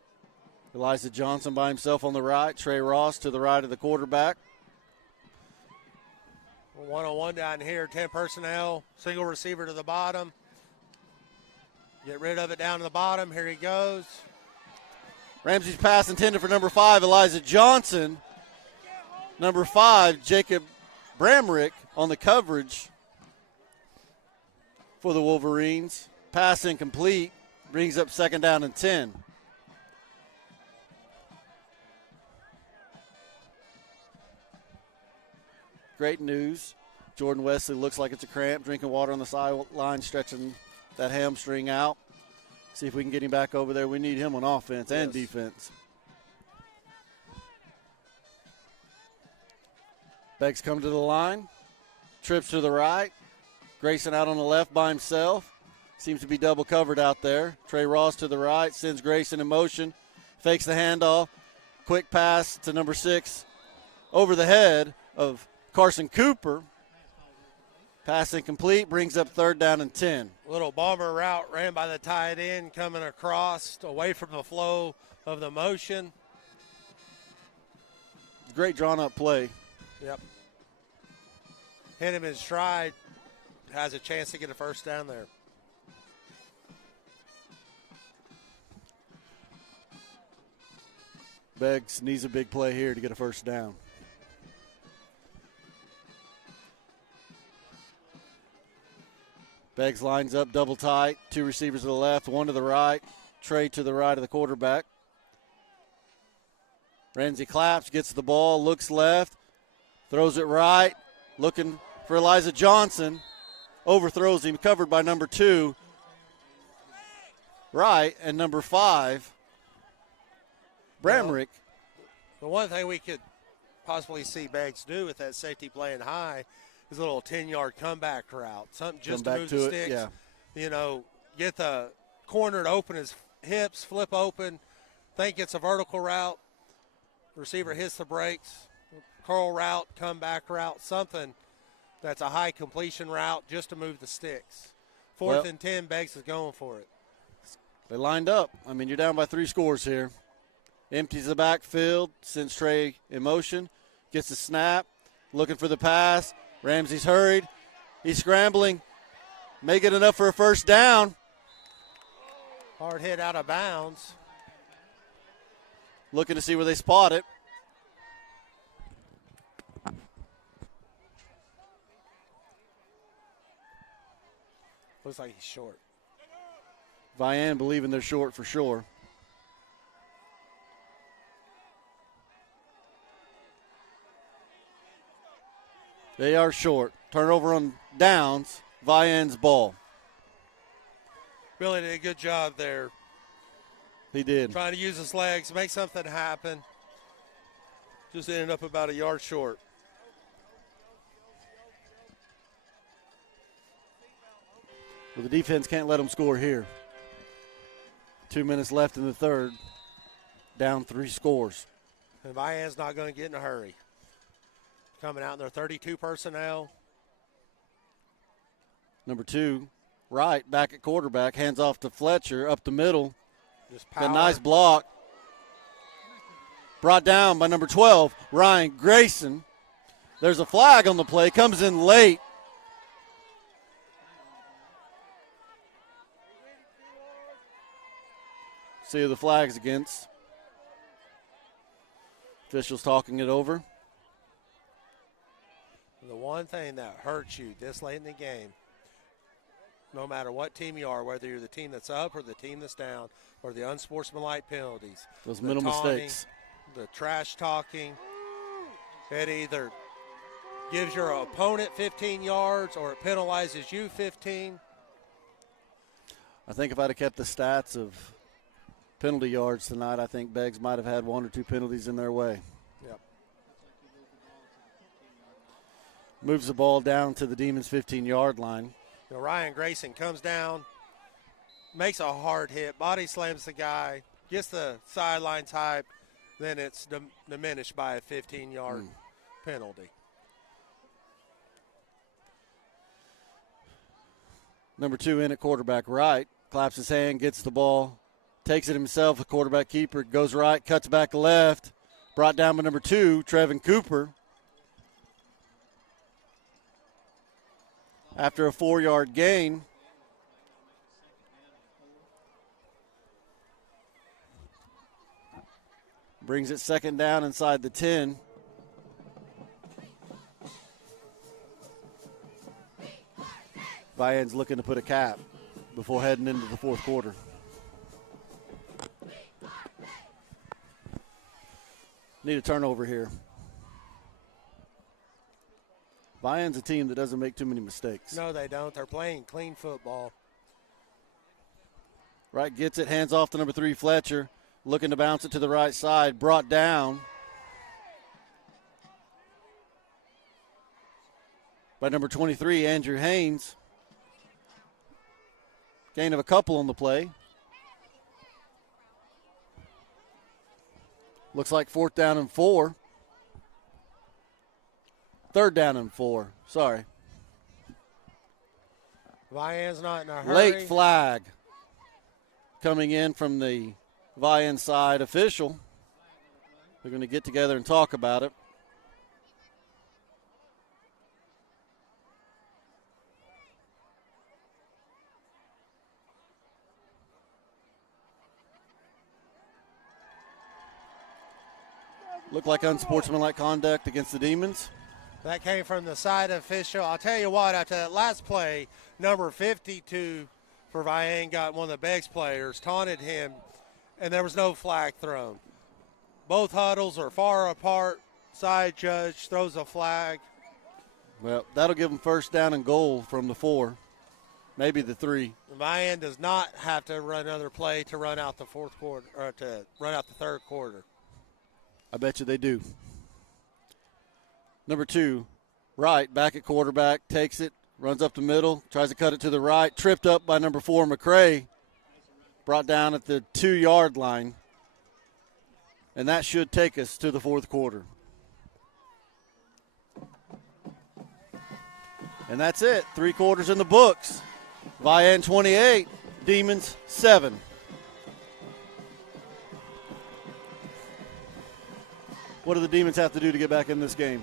Elijah Johnson by himself on the right. Trey Ross to the right of the quarterback. 1-on-1 down here, 10 personnel, single receiver to the bottom. Get rid of it down to the bottom. Here he goes. Ramsey's pass intended for number 5, Elijah Johnson. Number 5, Jacob Bramrick on the coverage for the Wolverines. Pass incomplete. Brings up second down and 10. Great news. Jordan Wesley looks like it's a cramp, drinking water on the sideline, stretching that hamstring out. See if we can get him back over there. We need him on offense and defense. Beggs come to the line. Trips to the right. Grayson out on the left by himself. Seems to be double covered out there. Trey Ross to the right. Sends Grayson in motion. Fakes the handoff. Quick pass to number 6. Over the head of Carson Cooper. Pass incomplete. Brings up 3rd down and 10. Little bomber route ran by the tight end, coming across away from the flow of the motion. Great drawn-up play. Yep. Hit him in stride. Has a chance to get a first down there. Beggs needs a big play here to get a first down. Beggs lines up double tight. 2 receivers to the left, 1 to the right. Trey to the right of the quarterback. Ramsey claps, gets the ball, looks left, throws it right, looking for Elijah Johnson. Overthrows him, covered by number 2. Right, and number 5, Bramrick. The one thing we could possibly see Beggs do with that safety playing high is a little 10-yard comeback route. Something just to move the sticks. Yeah. You know, get the corner to open his hips, flip open, think it's a vertical route. Receiver hits the brakes, curl route, comeback route, something that's a high completion route just to move the sticks. 4th and 10, Beggs is going for it. They lined up. I mean, you're down by 3 scores here. Empties the backfield, sends Trey in motion, gets the snap, looking for the pass. Ramsey's hurried. He's scrambling. May get enough for a first down. Hard hit out of bounds. Looking to see where they spot it. Looks like he's short. Vian believing they're short for sure. They are short. Turnover on downs. Vian's ball. Billy did a good job there. He did. Trying to use his legs, make something happen. Just ended up about a yard short. Well, the defense can't let them score here. 2 minutes left in the third. Down 3 scores. And Vian's not going to get in a hurry. Coming out in their 32 personnel. Number 2, right, back at quarterback. Hands off to Fletcher, up the middle. Just power. A nice block. Brought down by number 12, Ryan Grayson. There's a flag on the play. Comes in late. See who the flag's against. Officials talking it over. The one thing that hurts you this late in the game, no matter what team you are, whether you're the team that's up or the team that's down, or the unsportsmanlike penalties. Those mental mistakes. The trash talking. It either gives your opponent 15 yards or it penalizes you 15. I think if I'd have kept the stats of penalty yards tonight, I think Beggs might have had 1 or 2 penalties in their way. Yep. Moves the ball down to the Demons' 15-yard line. You know, Ryan Grayson comes down, makes a hard hit, body slams the guy, gets the sideline type, then it's diminished by a 15-yard penalty. Number 2 in at quarterback right, claps his hand, gets the ball, takes it himself. The quarterback keeper goes right, cuts back left, brought down by number 2, Trevin Cooper. After a 4-yard gain. Brings it 2nd down inside the 10. Vian's looking to put a cap before heading into the 4th quarter. Need a turnover here. Vian's a team that doesn't make too many mistakes. No, they don't. They're playing clean football. Right, gets it, hands off to number 3, Fletcher. Looking to bounce it to the right side, brought down. by number 23, Andrew Haynes. Gain of a couple on the play. Looks like 4th down and 4. 3rd down and 4. Sorry. Vian's not in a hurry. Late flag coming in from the Vian side official. They're going to get together and talk about it. Looked like unsportsmanlike conduct against the Demons. That came from the side official. I'll tell you what, after that last play, number 52 for Vian got one of the Beggs players, taunted him, and there was no flag thrown. Both huddles are far apart. Side judge throws a flag. Well, that'll give them 1st down and goal from the 4, maybe the 3. Vian does not have to run another play to run out the 4th quarter, or to run out the 3rd quarter. I bet you they do. Number 2, Wright, back at quarterback, takes it, runs up the middle, tries to cut it to the right, tripped up by number 4, McCray, brought down at the 2-yard line, and that should take us to the 4th quarter. And that's it, 3 quarters in the books. Vian 28, Demons 7. What do the Demons have to do to get back in this game?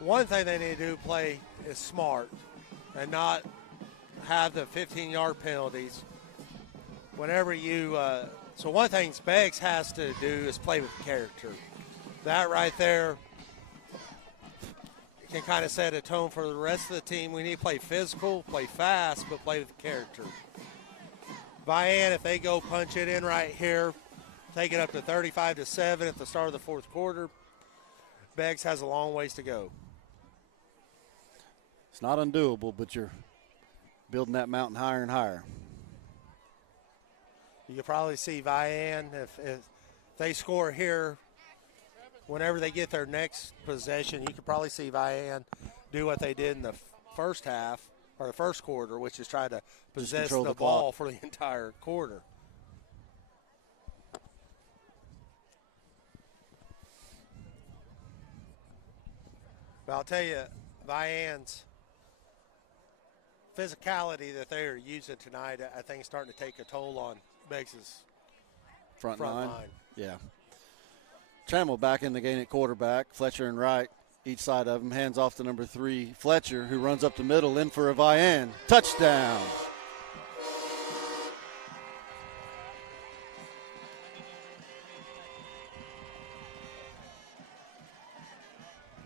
One thing they need to do, play is smart and not have the 15-yard penalties. Whenever you so one thing Beggs has to do is play with character. That right there can kind of set a tone for the rest of the team. We need to play physical, play fast, but play with character. Vian, if they go punch it in right here, take it up to 35-7 at the start of the 4th quarter, Beggs has a long ways to go. It's not undoable, but you're building that mountain higher and higher. You could probably see Vian, if they score here, whenever they get their next possession, you could probably see Vian do what they did in the first half, or the 1st quarter, which is try to possess the ball for the entire quarter. But I'll tell you, Vian's physicality that they are using tonight, I think, is starting to take a toll on Beggs' Front line. Yeah. Trammell back in the game at quarterback. Fletcher and Wright, each side of him. Hands off to number 3, Fletcher, who runs up the middle, in for a Vian. Touchdown.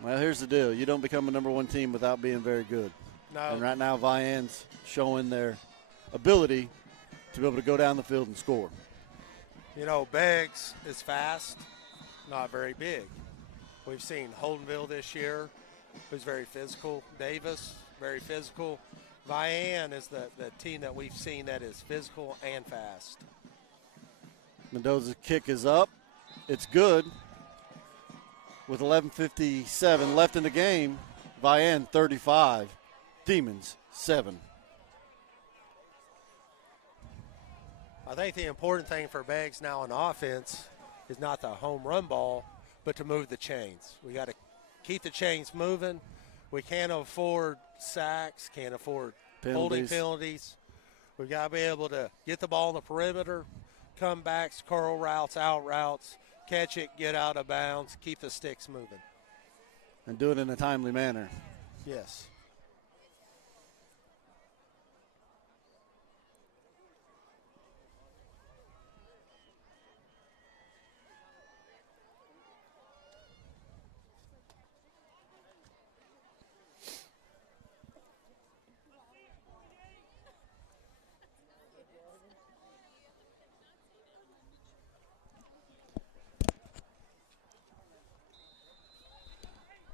Well, here's the deal. You don't become a number 1 team without being very good. No. And right now, Vian's showing their ability to be able to go down the field and score. You know, Beggs is fast, not very big. We've seen Holdenville this year, who's very physical. Davis, very physical. Vian is the team that we've seen that is physical and fast. Mendoza's kick is up. It's good. With 11:57 left in the game, Vian 35, Demons 7. I think the important thing for Beggs now on offense is not the home run ball, but to move the chains. We got to keep the chains moving. We can't afford sacks, can't afford holding penalties. We've got to be able to get the ball on the perimeter, comebacks, curl routes, out routes, catch it, get out of bounds, keep the sticks moving. And do it in a timely manner. Yes.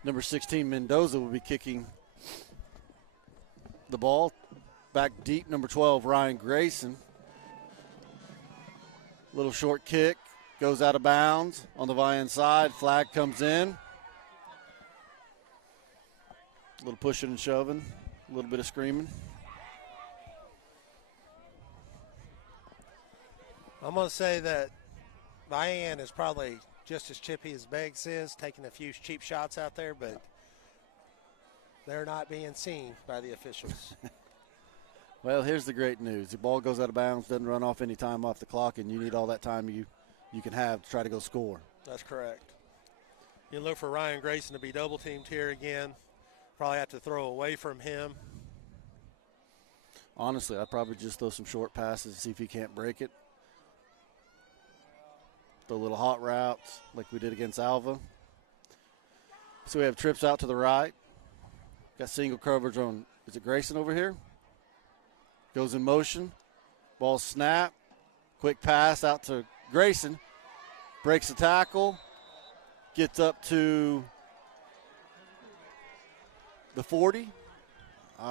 Number 16, Mendoza, will be kicking the ball. Back deep, number 12, Ryan Grayson. Little short kick, goes out of bounds on the Vian side. Flag comes in. A little pushing and shoving, a little bit of screaming. I'm going to say that Vian is probably just as chippy as Beggs is, taking a few cheap shots out there, but they're not being seen by the officials. Well, here's the great news. The ball goes out of bounds, doesn't run off any time off the clock, and you need all that time you can have to try to go score. That's correct. You look for Ryan Grayson to be double-teamed here again. Probably have to throw away from him. Honestly, I'd probably just throw some short passes and see if he can't break it. Throw little hot routes like we did against Alva. So we have trips out to the right. Got single coverage on, is it Grayson over here? Goes in motion. Ball snap. Quick pass out to Grayson. Breaks the tackle. Gets up to the 40.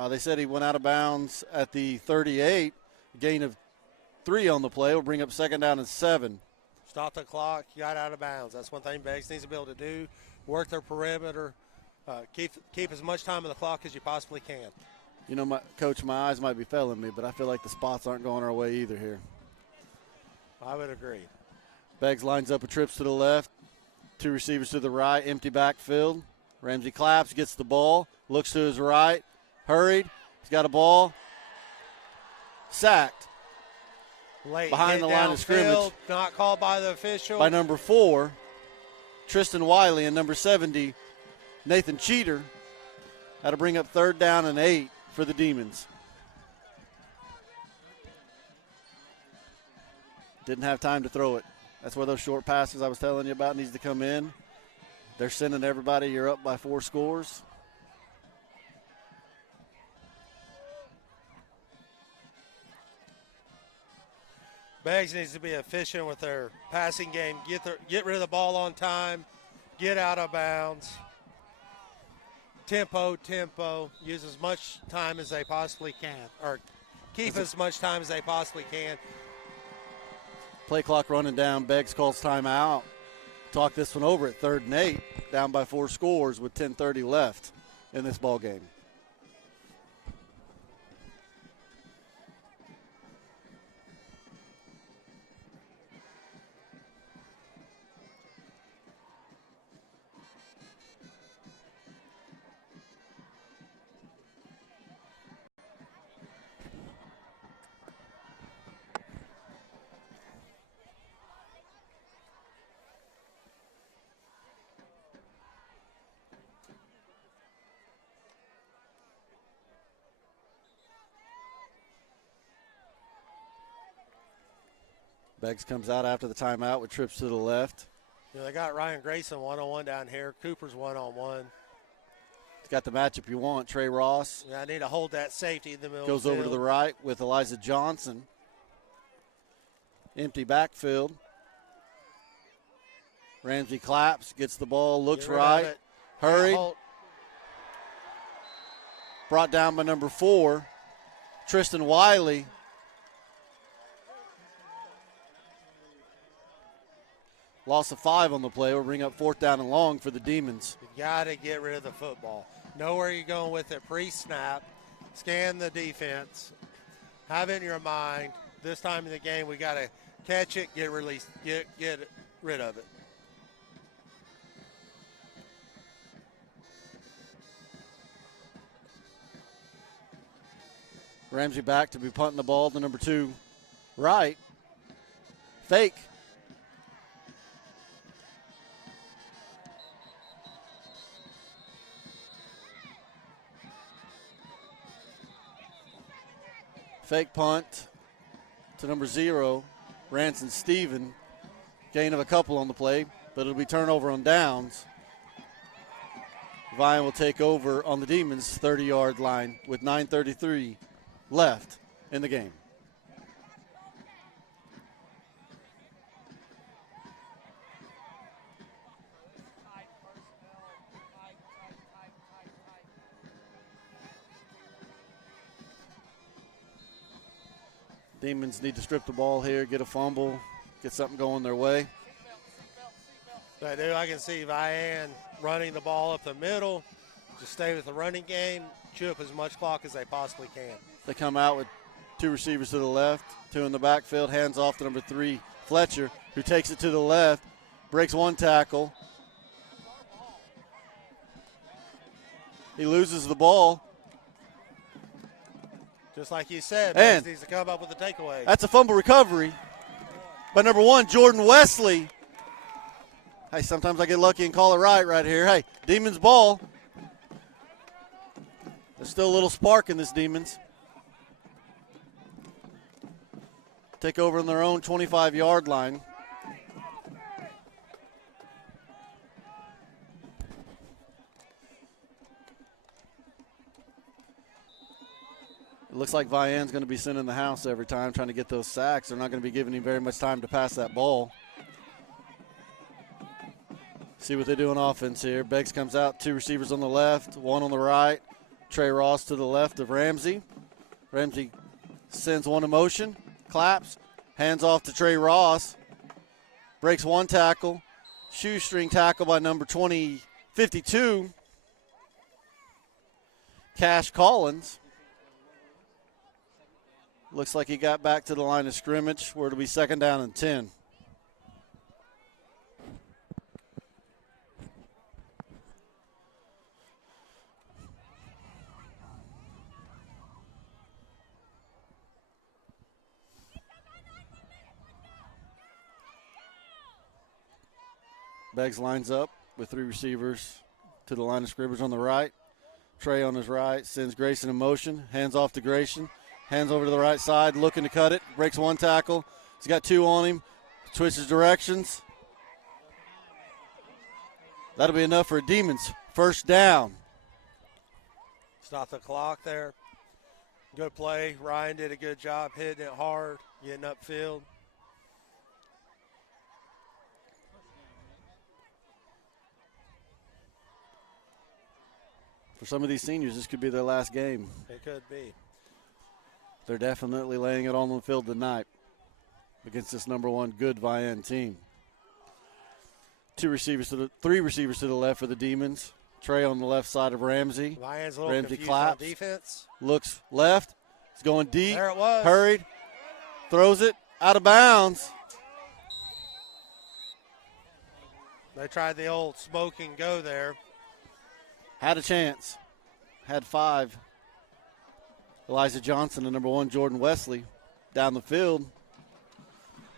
They said he went out of bounds at the 38. Gain of 3 on the play. Will bring up second down and 7. Stop the clock. You got out of bounds. That's one thing Beggs needs to be able to do. Work their perimeter. Keep as much time on the clock as you possibly can. You know, Coach, my eyes might be failing me, but I feel like the spots aren't going our way either here. I would agree. Beggs lines up with trips to the left. 2 receivers to the right. Empty backfield. Ramsey claps, gets the ball. Looks to his right. Hurried. He's got a ball. Sacked. Late behind the line of scrimmage. Not called by the official. By number 4, Tristan Wiley, and number 70, Nathan Cheater. Had to bring up third down and 8 for the Demons. Didn't have time to throw it. That's where those short passes I was telling you about needs to come in. They're sending everybody, you're up by 4 scores. Beggs needs to be efficient with their passing game. Get rid of the ball on time. Get out of bounds. Tempo. Use as much time as they possibly can. Or keep as much time as they possibly can. Play clock running down. Beggs calls timeout. Talk this one over at 3rd and 8. Down by 4 scores with 10:30 left in this ball game. Beggs comes out after the timeout with trips to the left. You know, they got Ryan Grayson one-on-one down here. Cooper's one-on-one. He's got the matchup you want. Trey Ross. Yeah, I need to hold that safety in the middle. Goes over to the right with Elijah Johnson. Empty backfield. Ramsey claps, gets the ball, looks right. Hurried. Brought down by number 4, Tristan Wiley. Loss of 5 on the play. Will bring up 4th down and long for the Demons. You got to get rid of the football. Know where you're going with it pre-snap. Scan the defense. Have it in your mind. This time in the game, we got to catch it, get released, get rid of it. Ramsey back to be punting the ball to number 2, right. Fake. Fake punt to number 0, Ranson Steven. Gain of a couple on the play, but it'll be turnover on downs. Vian will take over on the Demons' 30-yard line with 9:33 left in the game. Demons need to strip the ball here, get a fumble, get something going their way. I can see Vian running the ball up the middle, Just stay with the running game, chew up as much clock as they possibly can. They come out with 2 receivers to the left, 2 in the backfield, hands off to number 3, Fletcher, who takes it to the left, breaks 1 tackle. He loses the ball. Just like you said, and needs to come up with a takeaway. That's a fumble recovery by number 1, Jordan Wesley. Hey, sometimes I get lucky and call it right here. Hey, Demons ball. There's still a little spark in this Demons. Take over on their own 25-yard line. It looks like Vian's going to be sending the house every time, trying to get those sacks. They're not going to be giving him very much time to pass that ball. See what they do on offense here. Beggs comes out, 2 receivers on the left, 1 on the right. Trey Ross to the left of Ramsey. Ramsey sends 1 in motion, claps, hands off to Trey Ross. Breaks 1 tackle. Shoestring tackle by number 52, Cash Collins. Looks like he got back to the line of scrimmage where it'll be 2nd down and 10. Beggs lines up with 3 receivers to the line of scrimmage on the right. Trey on his right, sends Grayson in motion, hands off to Grayson. Hands over to the right side, looking to cut it. Breaks 1 tackle. He's got 2 on him. Switches directions. That'll be enough for Demons. 1st down. Stop the clock there. Good play. Ryan did a good job hitting it hard, getting upfield. For some of these seniors, this could be their last game. It could be. They're definitely laying it on the field tonight against this number 1 good Vian team. 3 receivers to the left for the Demons. Trey on the left side of Ramsey. Vian's a little Ramsey confused claps. on defense. Looks left. He's going deep. There it was. Hurried. Throws it out of bounds. They tried the old smoke and go there. Had a chance. Had 5. Elijah Johnson and number 1, Jordan Wesley, down the field.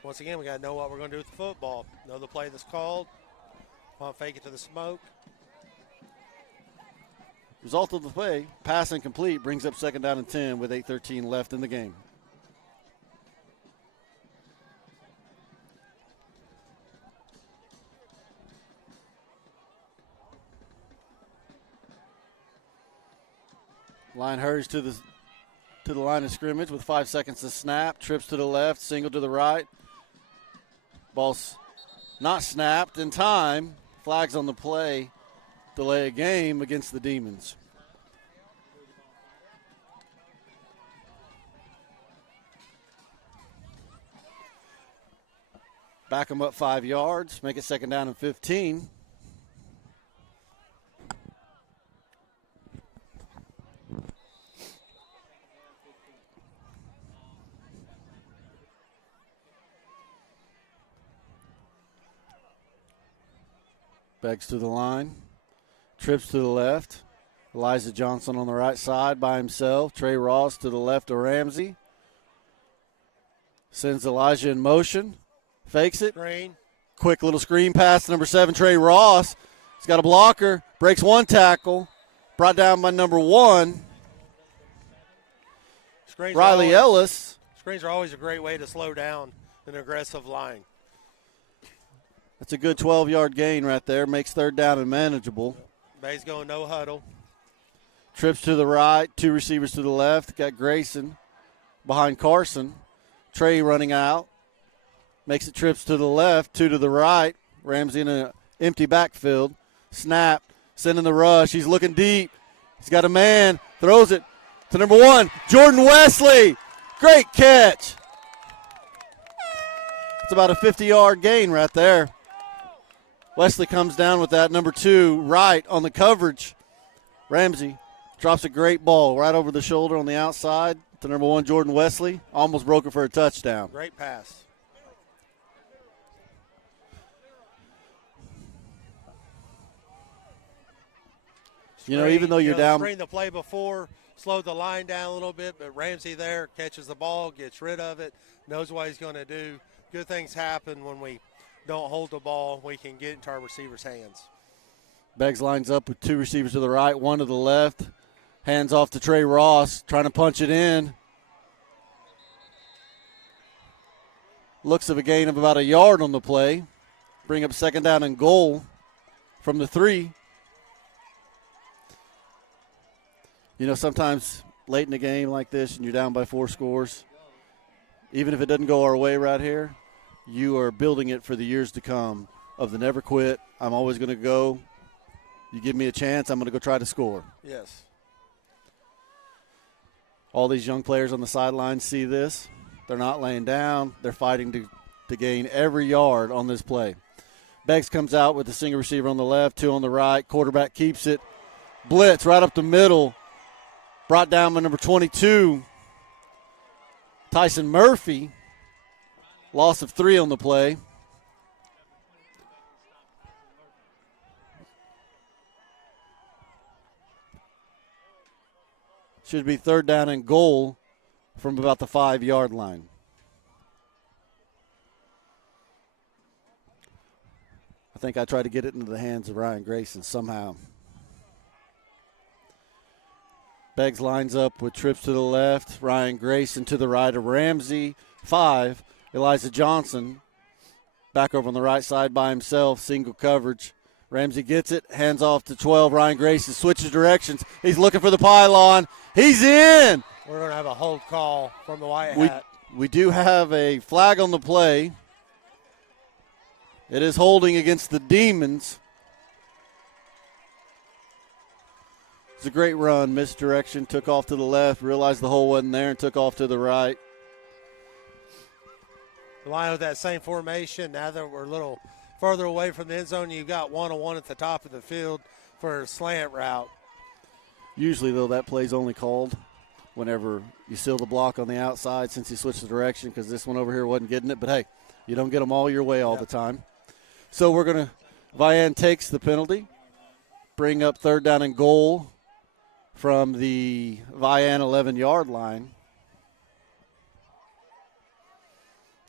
Once again, we got to know what we're going to do with the football. Know the play that's called. Want to fake it to the smoke. Result of the play, pass incomplete, brings up 2nd down and 10 with 8:13 left in the game. Line hurries to the line of scrimmage with 5 seconds to snap. Trips to the left, single to the right. Ball's not snapped in time. Flags on the play. Delay a game against the Demons. Back them up 5 yards. Make it 2nd down and 15. Beggs to the line. Trips to the left. Elijah Johnson on the right side by himself. Trey Ross to the left of Ramsey. Sends Elijah in motion. Fakes it. Screen. Quick little screen pass to number 7, Trey Ross. He's got a blocker. Breaks 1 tackle. Brought down by number 1, Riley Ellis. Screens are always a great way to slow down an aggressive line. That's a good 12-yard gain right there. Makes 3rd down and manageable. Bay's going no huddle. Trips to the right. 2 receivers to the left. Got Grayson behind Carson. Trey running out. Makes it trips to the left. 2 to the right. Ramsey in an empty backfield. Snap. Sending the rush. He's looking deep. He's got a man. Throws it to number 1, Jordan Wesley. Great catch. It's about a 50-yard gain right there. Wesley comes down with that. Number 2, right on the coverage. Ramsey drops a great ball right over the shoulder on the outside to number 1, Jordan Wesley. Almost broke it for a touchdown. Great pass. Even though you're down. Screen the play before, slowed the line down a little bit, but Ramsey there catches the ball, gets rid of it, knows what he's going to do. Good things happen when we don't hold the ball. We can get into our receivers' hands. Beggs lines up with 2 receivers to the right, 1 to the left. Hands off to Trey Ross, trying to punch it in. Looks of a gain of about a yard on the play. Bring up 2nd down and goal from the 3. Sometimes late in the game like this and you're down by 4 scores, even if it doesn't go our way right here, you are building it for the years to come of the never quit. I'm always going to go. You give me a chance, I'm going to go try to score. Yes. All these young players on the sidelines see this. They're not laying down. They're fighting to gain every yard on this play. Beggs comes out with a single receiver on the left, 2 on the right. Quarterback keeps it. Blitz right up the middle. Brought down by number 22, Tyson Murphy. Loss of 3 on the play. Should be 3rd down and goal from about the 5-yard line. I think I tried to get it into the hands of Ryan Grayson somehow. Beggs lines up with trips to the left. Ryan Grayson to the right of Ramsey. 5. Elijah Johnson back over on the right side by himself. Single coverage. Ramsey gets it. Hands off to 12. Ryan Grayson switches directions. He's looking for the pylon. He's in. We're going to have a hold call from the White Hat. We do have a flag on the play. It is holding against the Demons. It's a great run, misdirection, took off to the left, realized the hole wasn't there, and took off to the right. Line with that same formation. Now that we're a little further away from the end zone, you've got 1-on-1 at the top of the field for a slant route. Usually, though, that play's only called whenever you seal the block on the outside since he switched the direction because this one over here wasn't getting it. But, hey, you don't get them all your way all the time. So we're going to – Vian takes the penalty, bring up 3rd down and goal from the Vian 11-yard line.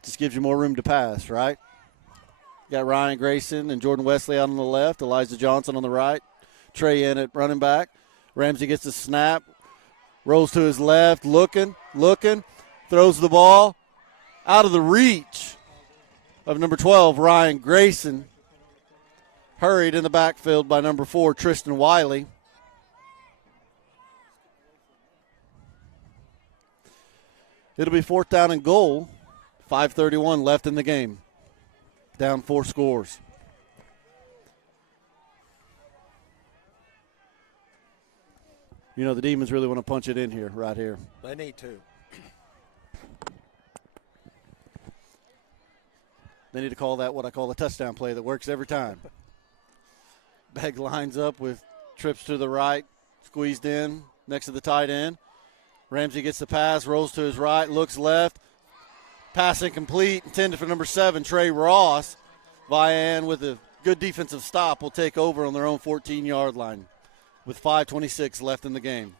Just gives you more room to pass, right? You got Ryan Grayson and Jordan Wesley out on the left, Elijah Johnson on the right, Trey in at running back. Ramsey gets the snap, rolls to his left, looking, throws the ball out of the reach of number 12, Ryan Grayson. Hurried in the backfield by number 4, Tristan Wiley. It'll be 4th down and goal. 5:31 left in the game. Down 4 scores. The Demons really want to punch it in here, right here. They need to. They need to call that what I call a touchdown play that works every time. Begg lines up with trips to the right, squeezed in next to the tight end. Ramsey gets the pass, rolls to his right, looks left. Pass incomplete, intended for number 7, Trey Ross. Vian with a good defensive stop will take over on their own 14-yard line with 5:26 left in the game.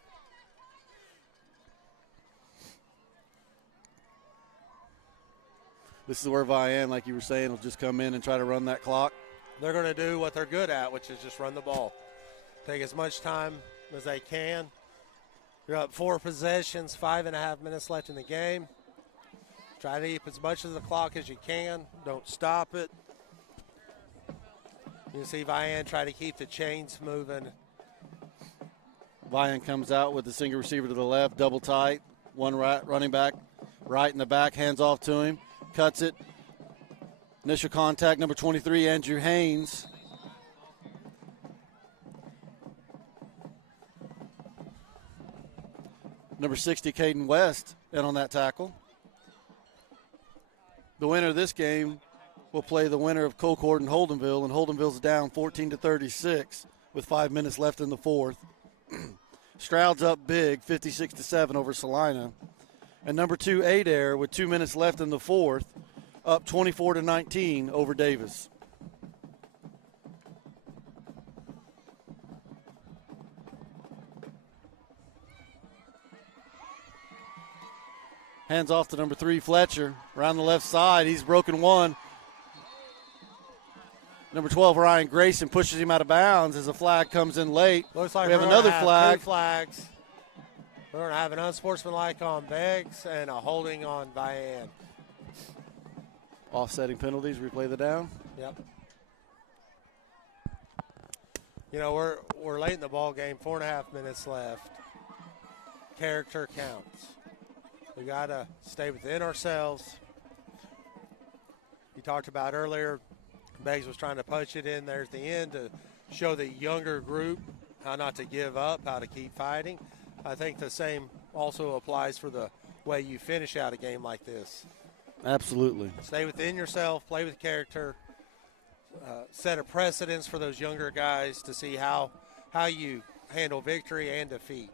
This is where Vian, like you were saying, will just come in and try to run that clock. They're going to do what they're good at, which is just run the ball. Take as much time as they can. You're up 4 possessions, 5.5 minutes left in the game. Try to keep as much of the clock as you can. Don't stop it. You can see Vian try to keep the chains moving. Vian comes out with the single receiver to the left, double tight. One right, running back right in the back, hands off to him. Cuts it. Initial contact, number 23, Andrew Haynes. Number 60, Caden West, in on that tackle. The winner of this game will play the winner of Colcord and Holdenville, and Holdenville's down 14-36 with 5 minutes left in the 4th. Stroud's up big, 56-7 over Salina. And number 2, Adair, with 2 minutes left in the fourth, up 24-19 over Davis. Hands off to number 3, Fletcher. Around the left side, he's broken one. Number 12, Ryan Grayson, pushes him out of bounds as a flag comes in late. Looks like we have another flag. 2 flags. We're going to have an unsportsmanlike on Beggs and a holding on Vian. Offsetting penalties, replay the down. Yep. You know, we're late in the ball game, 4.5 minutes left. Character counts. We got to stay within ourselves. You talked about earlier, Beggs was trying to punch it in there at the end to show the younger group how not to give up, how to keep fighting. I think the same also applies for the way you finish out a game like this. Absolutely. Stay within yourself, play with character, set a precedence for those younger guys to see how you handle victory and defeat.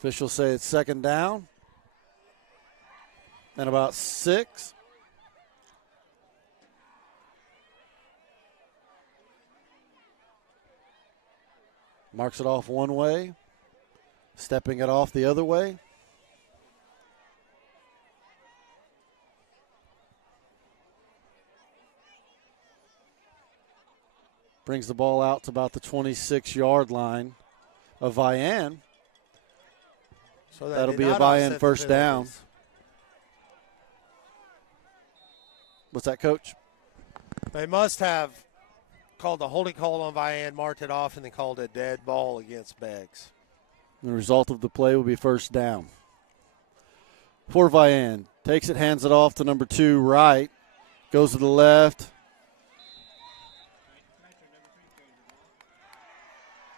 Officials say it's second down and about 6. Marks it off one way, stepping it off the other way. Brings the ball out to about the 26-yard line of Vian. So that'll be a Vian first down. What's that, Coach? They must have called the holding call on Vian, marked it off, and then called a dead ball against Beggs. The result of the play will be first down. For Vian, takes it, hands it off to number 2, right. Goes to the left.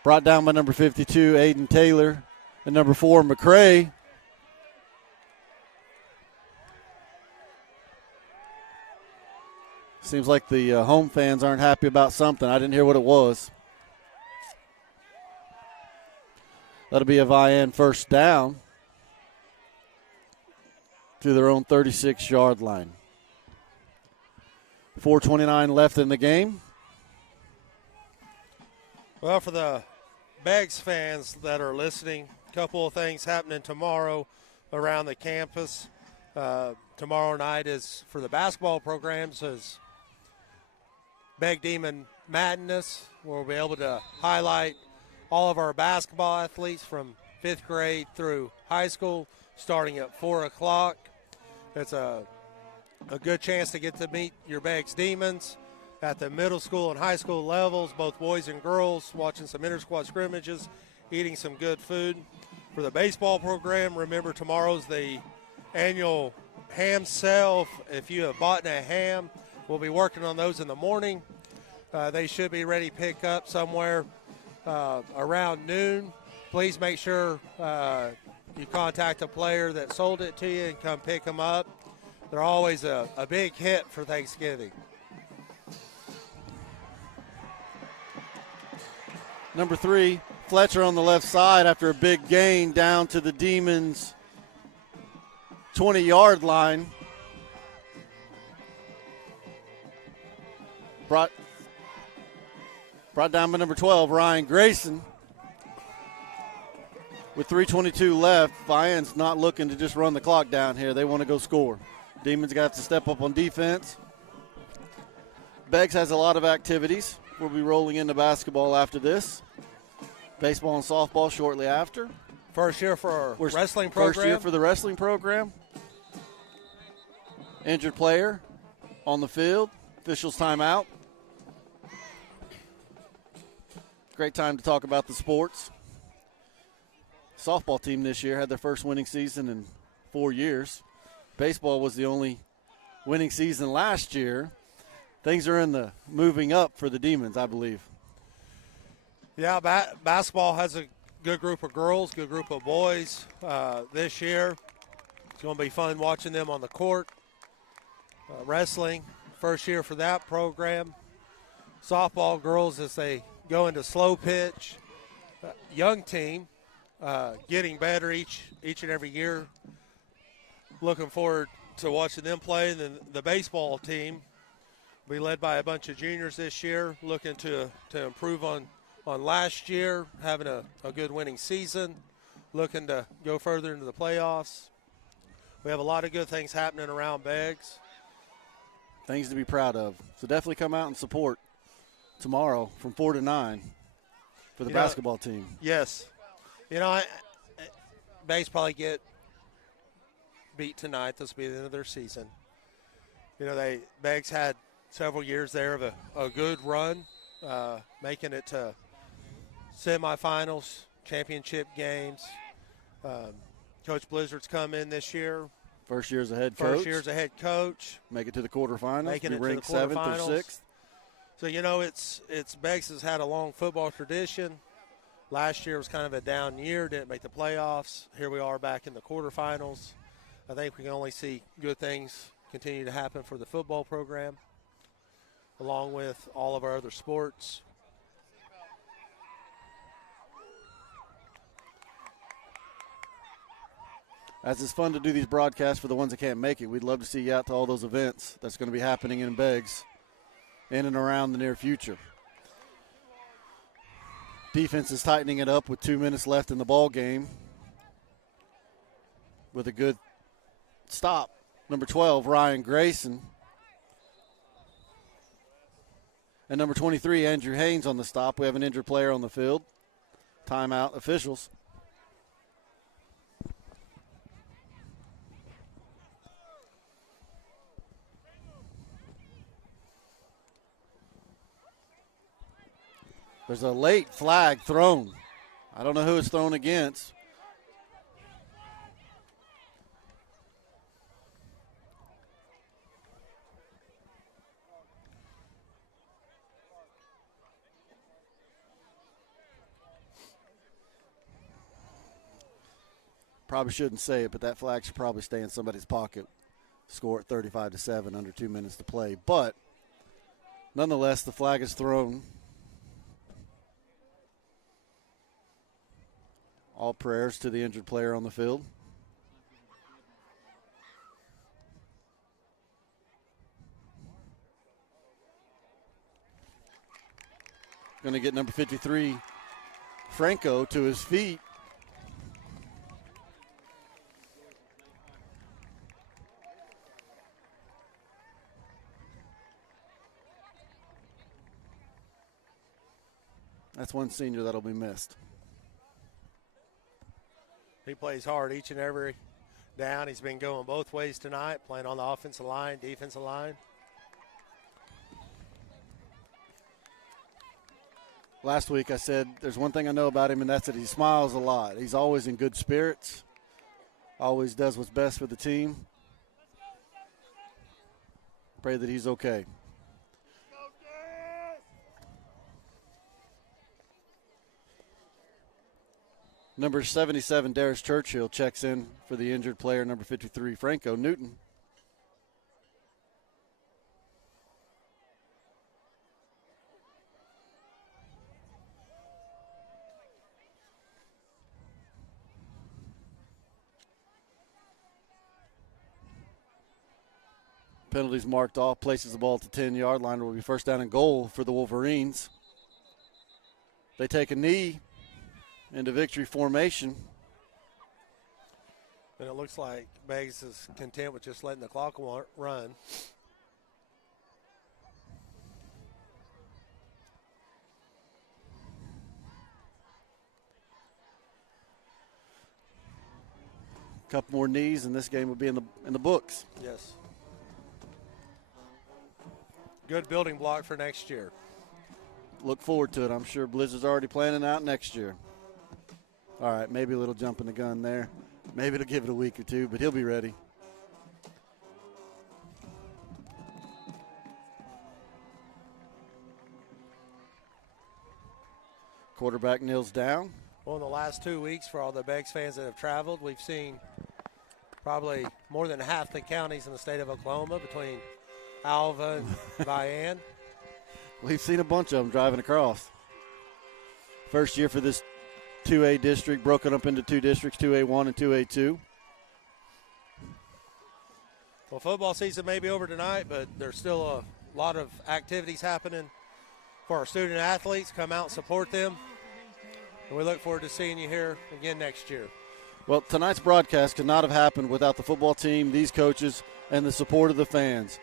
Brought down by number 52, Aiden Taylor. And number 4, McCray. Seems like the home fans aren't happy about something. I didn't hear what it was. That'll be a Vian first down to their own 36-yard line. 4:29 left in the game. Well, for the Beggs fans that are listening, a couple of things happening tomorrow around the campus. Tomorrow night is for the basketball programs is Beg Demon Madness. We'll be able to highlight all of our basketball athletes from 5th grade through high school starting at 4 o'clock. It's a good chance to get to meet your Beggs Demons at the middle school and high school levels, both boys and girls, watching some inter-squad scrimmages, eating some good food. For the baseball program, remember tomorrow's the annual ham sale. If you have bought a ham, we'll be working on those in the morning. They should be ready to pick up somewhere around noon. Please make sure you contact a player that sold it to you and come pick them up. They're always a big hit for Thanksgiving. Number 3, Fletcher on the left side after a big gain down to the Demons' 20-yard line. Brought down by number 12, Ryan Grayson. With 3:22 left, Vian's not looking to just run the clock down here. They want to go score. Demons got to step up on defense. Beggs has a lot of activities. We'll be rolling into basketball after this. Baseball and softball shortly after. First year for our wrestling program. First year for the wrestling program. Injured player on the field. Officials timeout. Great time to talk about the sports. Softball team this year had their first winning season in 4 years. Baseball was the only winning season last year. things are in the moving up for the Demons, I believe. Yeah, basketball has a good group of girls, good group of boys this year. It's going to be fun watching them on the court. Wrestling, first year for that program. Softball girls as they go into slow pitch. Young team, getting better each and every year. Looking forward to watching them play. And then the baseball team will be led by a bunch of juniors this year, looking to improve on last year, having a good winning season, looking to go further into the playoffs. We have a lot of good things happening around Beggs. Things to be proud of. So definitely come out and support tomorrow from 4 to 9 for the basketball team. Yes. Beggs probably beat tonight. This will be the end of their season. Beggs had several years there of a good run, making it to semifinals, championship games. Coach Blizzard's come in this year. First year as a head coach. Make it to the quarterfinals. Making it to the quarterfinals. 7th or 6th. So, it's Beggs has had a long football tradition. Last year was kind of a down year, didn't make the playoffs. Here we are back in the quarterfinals. I think we can only see good things continue to happen for the football program, along with all of our other sports. As it's fun to do these broadcasts for the ones that can't make it, we'd love to see you out to all those events that's going to be happening in Beggs in and around the near future. Defense is tightening it up with 2 minutes left in the ball game with a good stop. Number 12, Ryan Grayson. And number 23, Andrew Haynes on the stop. We have an injured player on the field. Timeout officials. There's a late flag thrown. I don't know who it's thrown against. Probably shouldn't say it, but that flag should probably stay in somebody's pocket. Score at 35-7, under 2 minutes to play. But nonetheless, the flag is thrown. All prayers to the injured player on the field. Going to get number 53, Franco, to his feet. That's one senior that'll be missed. He plays hard each and every down. He's been going both ways tonight, playing on the offensive line, defensive line. Last week I said there's one thing I know about him, and that's that he smiles a lot. He's always in good spirits, always does what's best for the team. Pray that he's okay. Number 77, Darius Churchill, checks in for the injured player, number 53, Franco Newton. Penalties marked off, places the ball at the 10-yard line. It will be first down and goal for the Wolverines. They take a knee into victory formation. And it looks like Beggs is content with just letting the clock run. A couple more knees, and this game will be in the books. Yes. Good building block for next year. Look forward to it. I'm sure Blizzard's already planning out next year. All right, maybe a little jump in the gun there. Maybe it'll give it a week or two, but he'll be ready. Quarterback kneels down. Well, in the last 2 weeks, for all the Beggs fans that have traveled, we've seen probably more than half the counties in the state of Oklahoma between Alva and Vian. We've seen a bunch of them driving across. First year for this 2A district, broken up into two districts, 2A1 and 2A2. Well, football season may be over tonight, but there's still a lot of activities happening for our student athletes. Come out and support them. And we look forward to seeing you here again next year. Well, tonight's broadcast could not have happened without the football team, these coaches, and the support of the fans.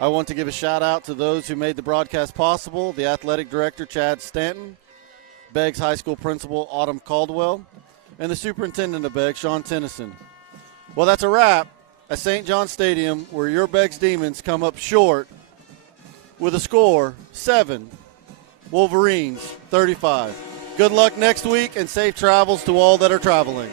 I want to give a shout-out to those who made the broadcast possible, the athletic director, Chad Stanton, Beggs High School principal, Autumn Caldwell, and the superintendent of Beggs, Sean Tennyson. Well, that's a wrap at St. John Stadium, where your Beggs Demons come up short with a score 7, Wolverines 35. Good luck next week and safe travels to all that are traveling.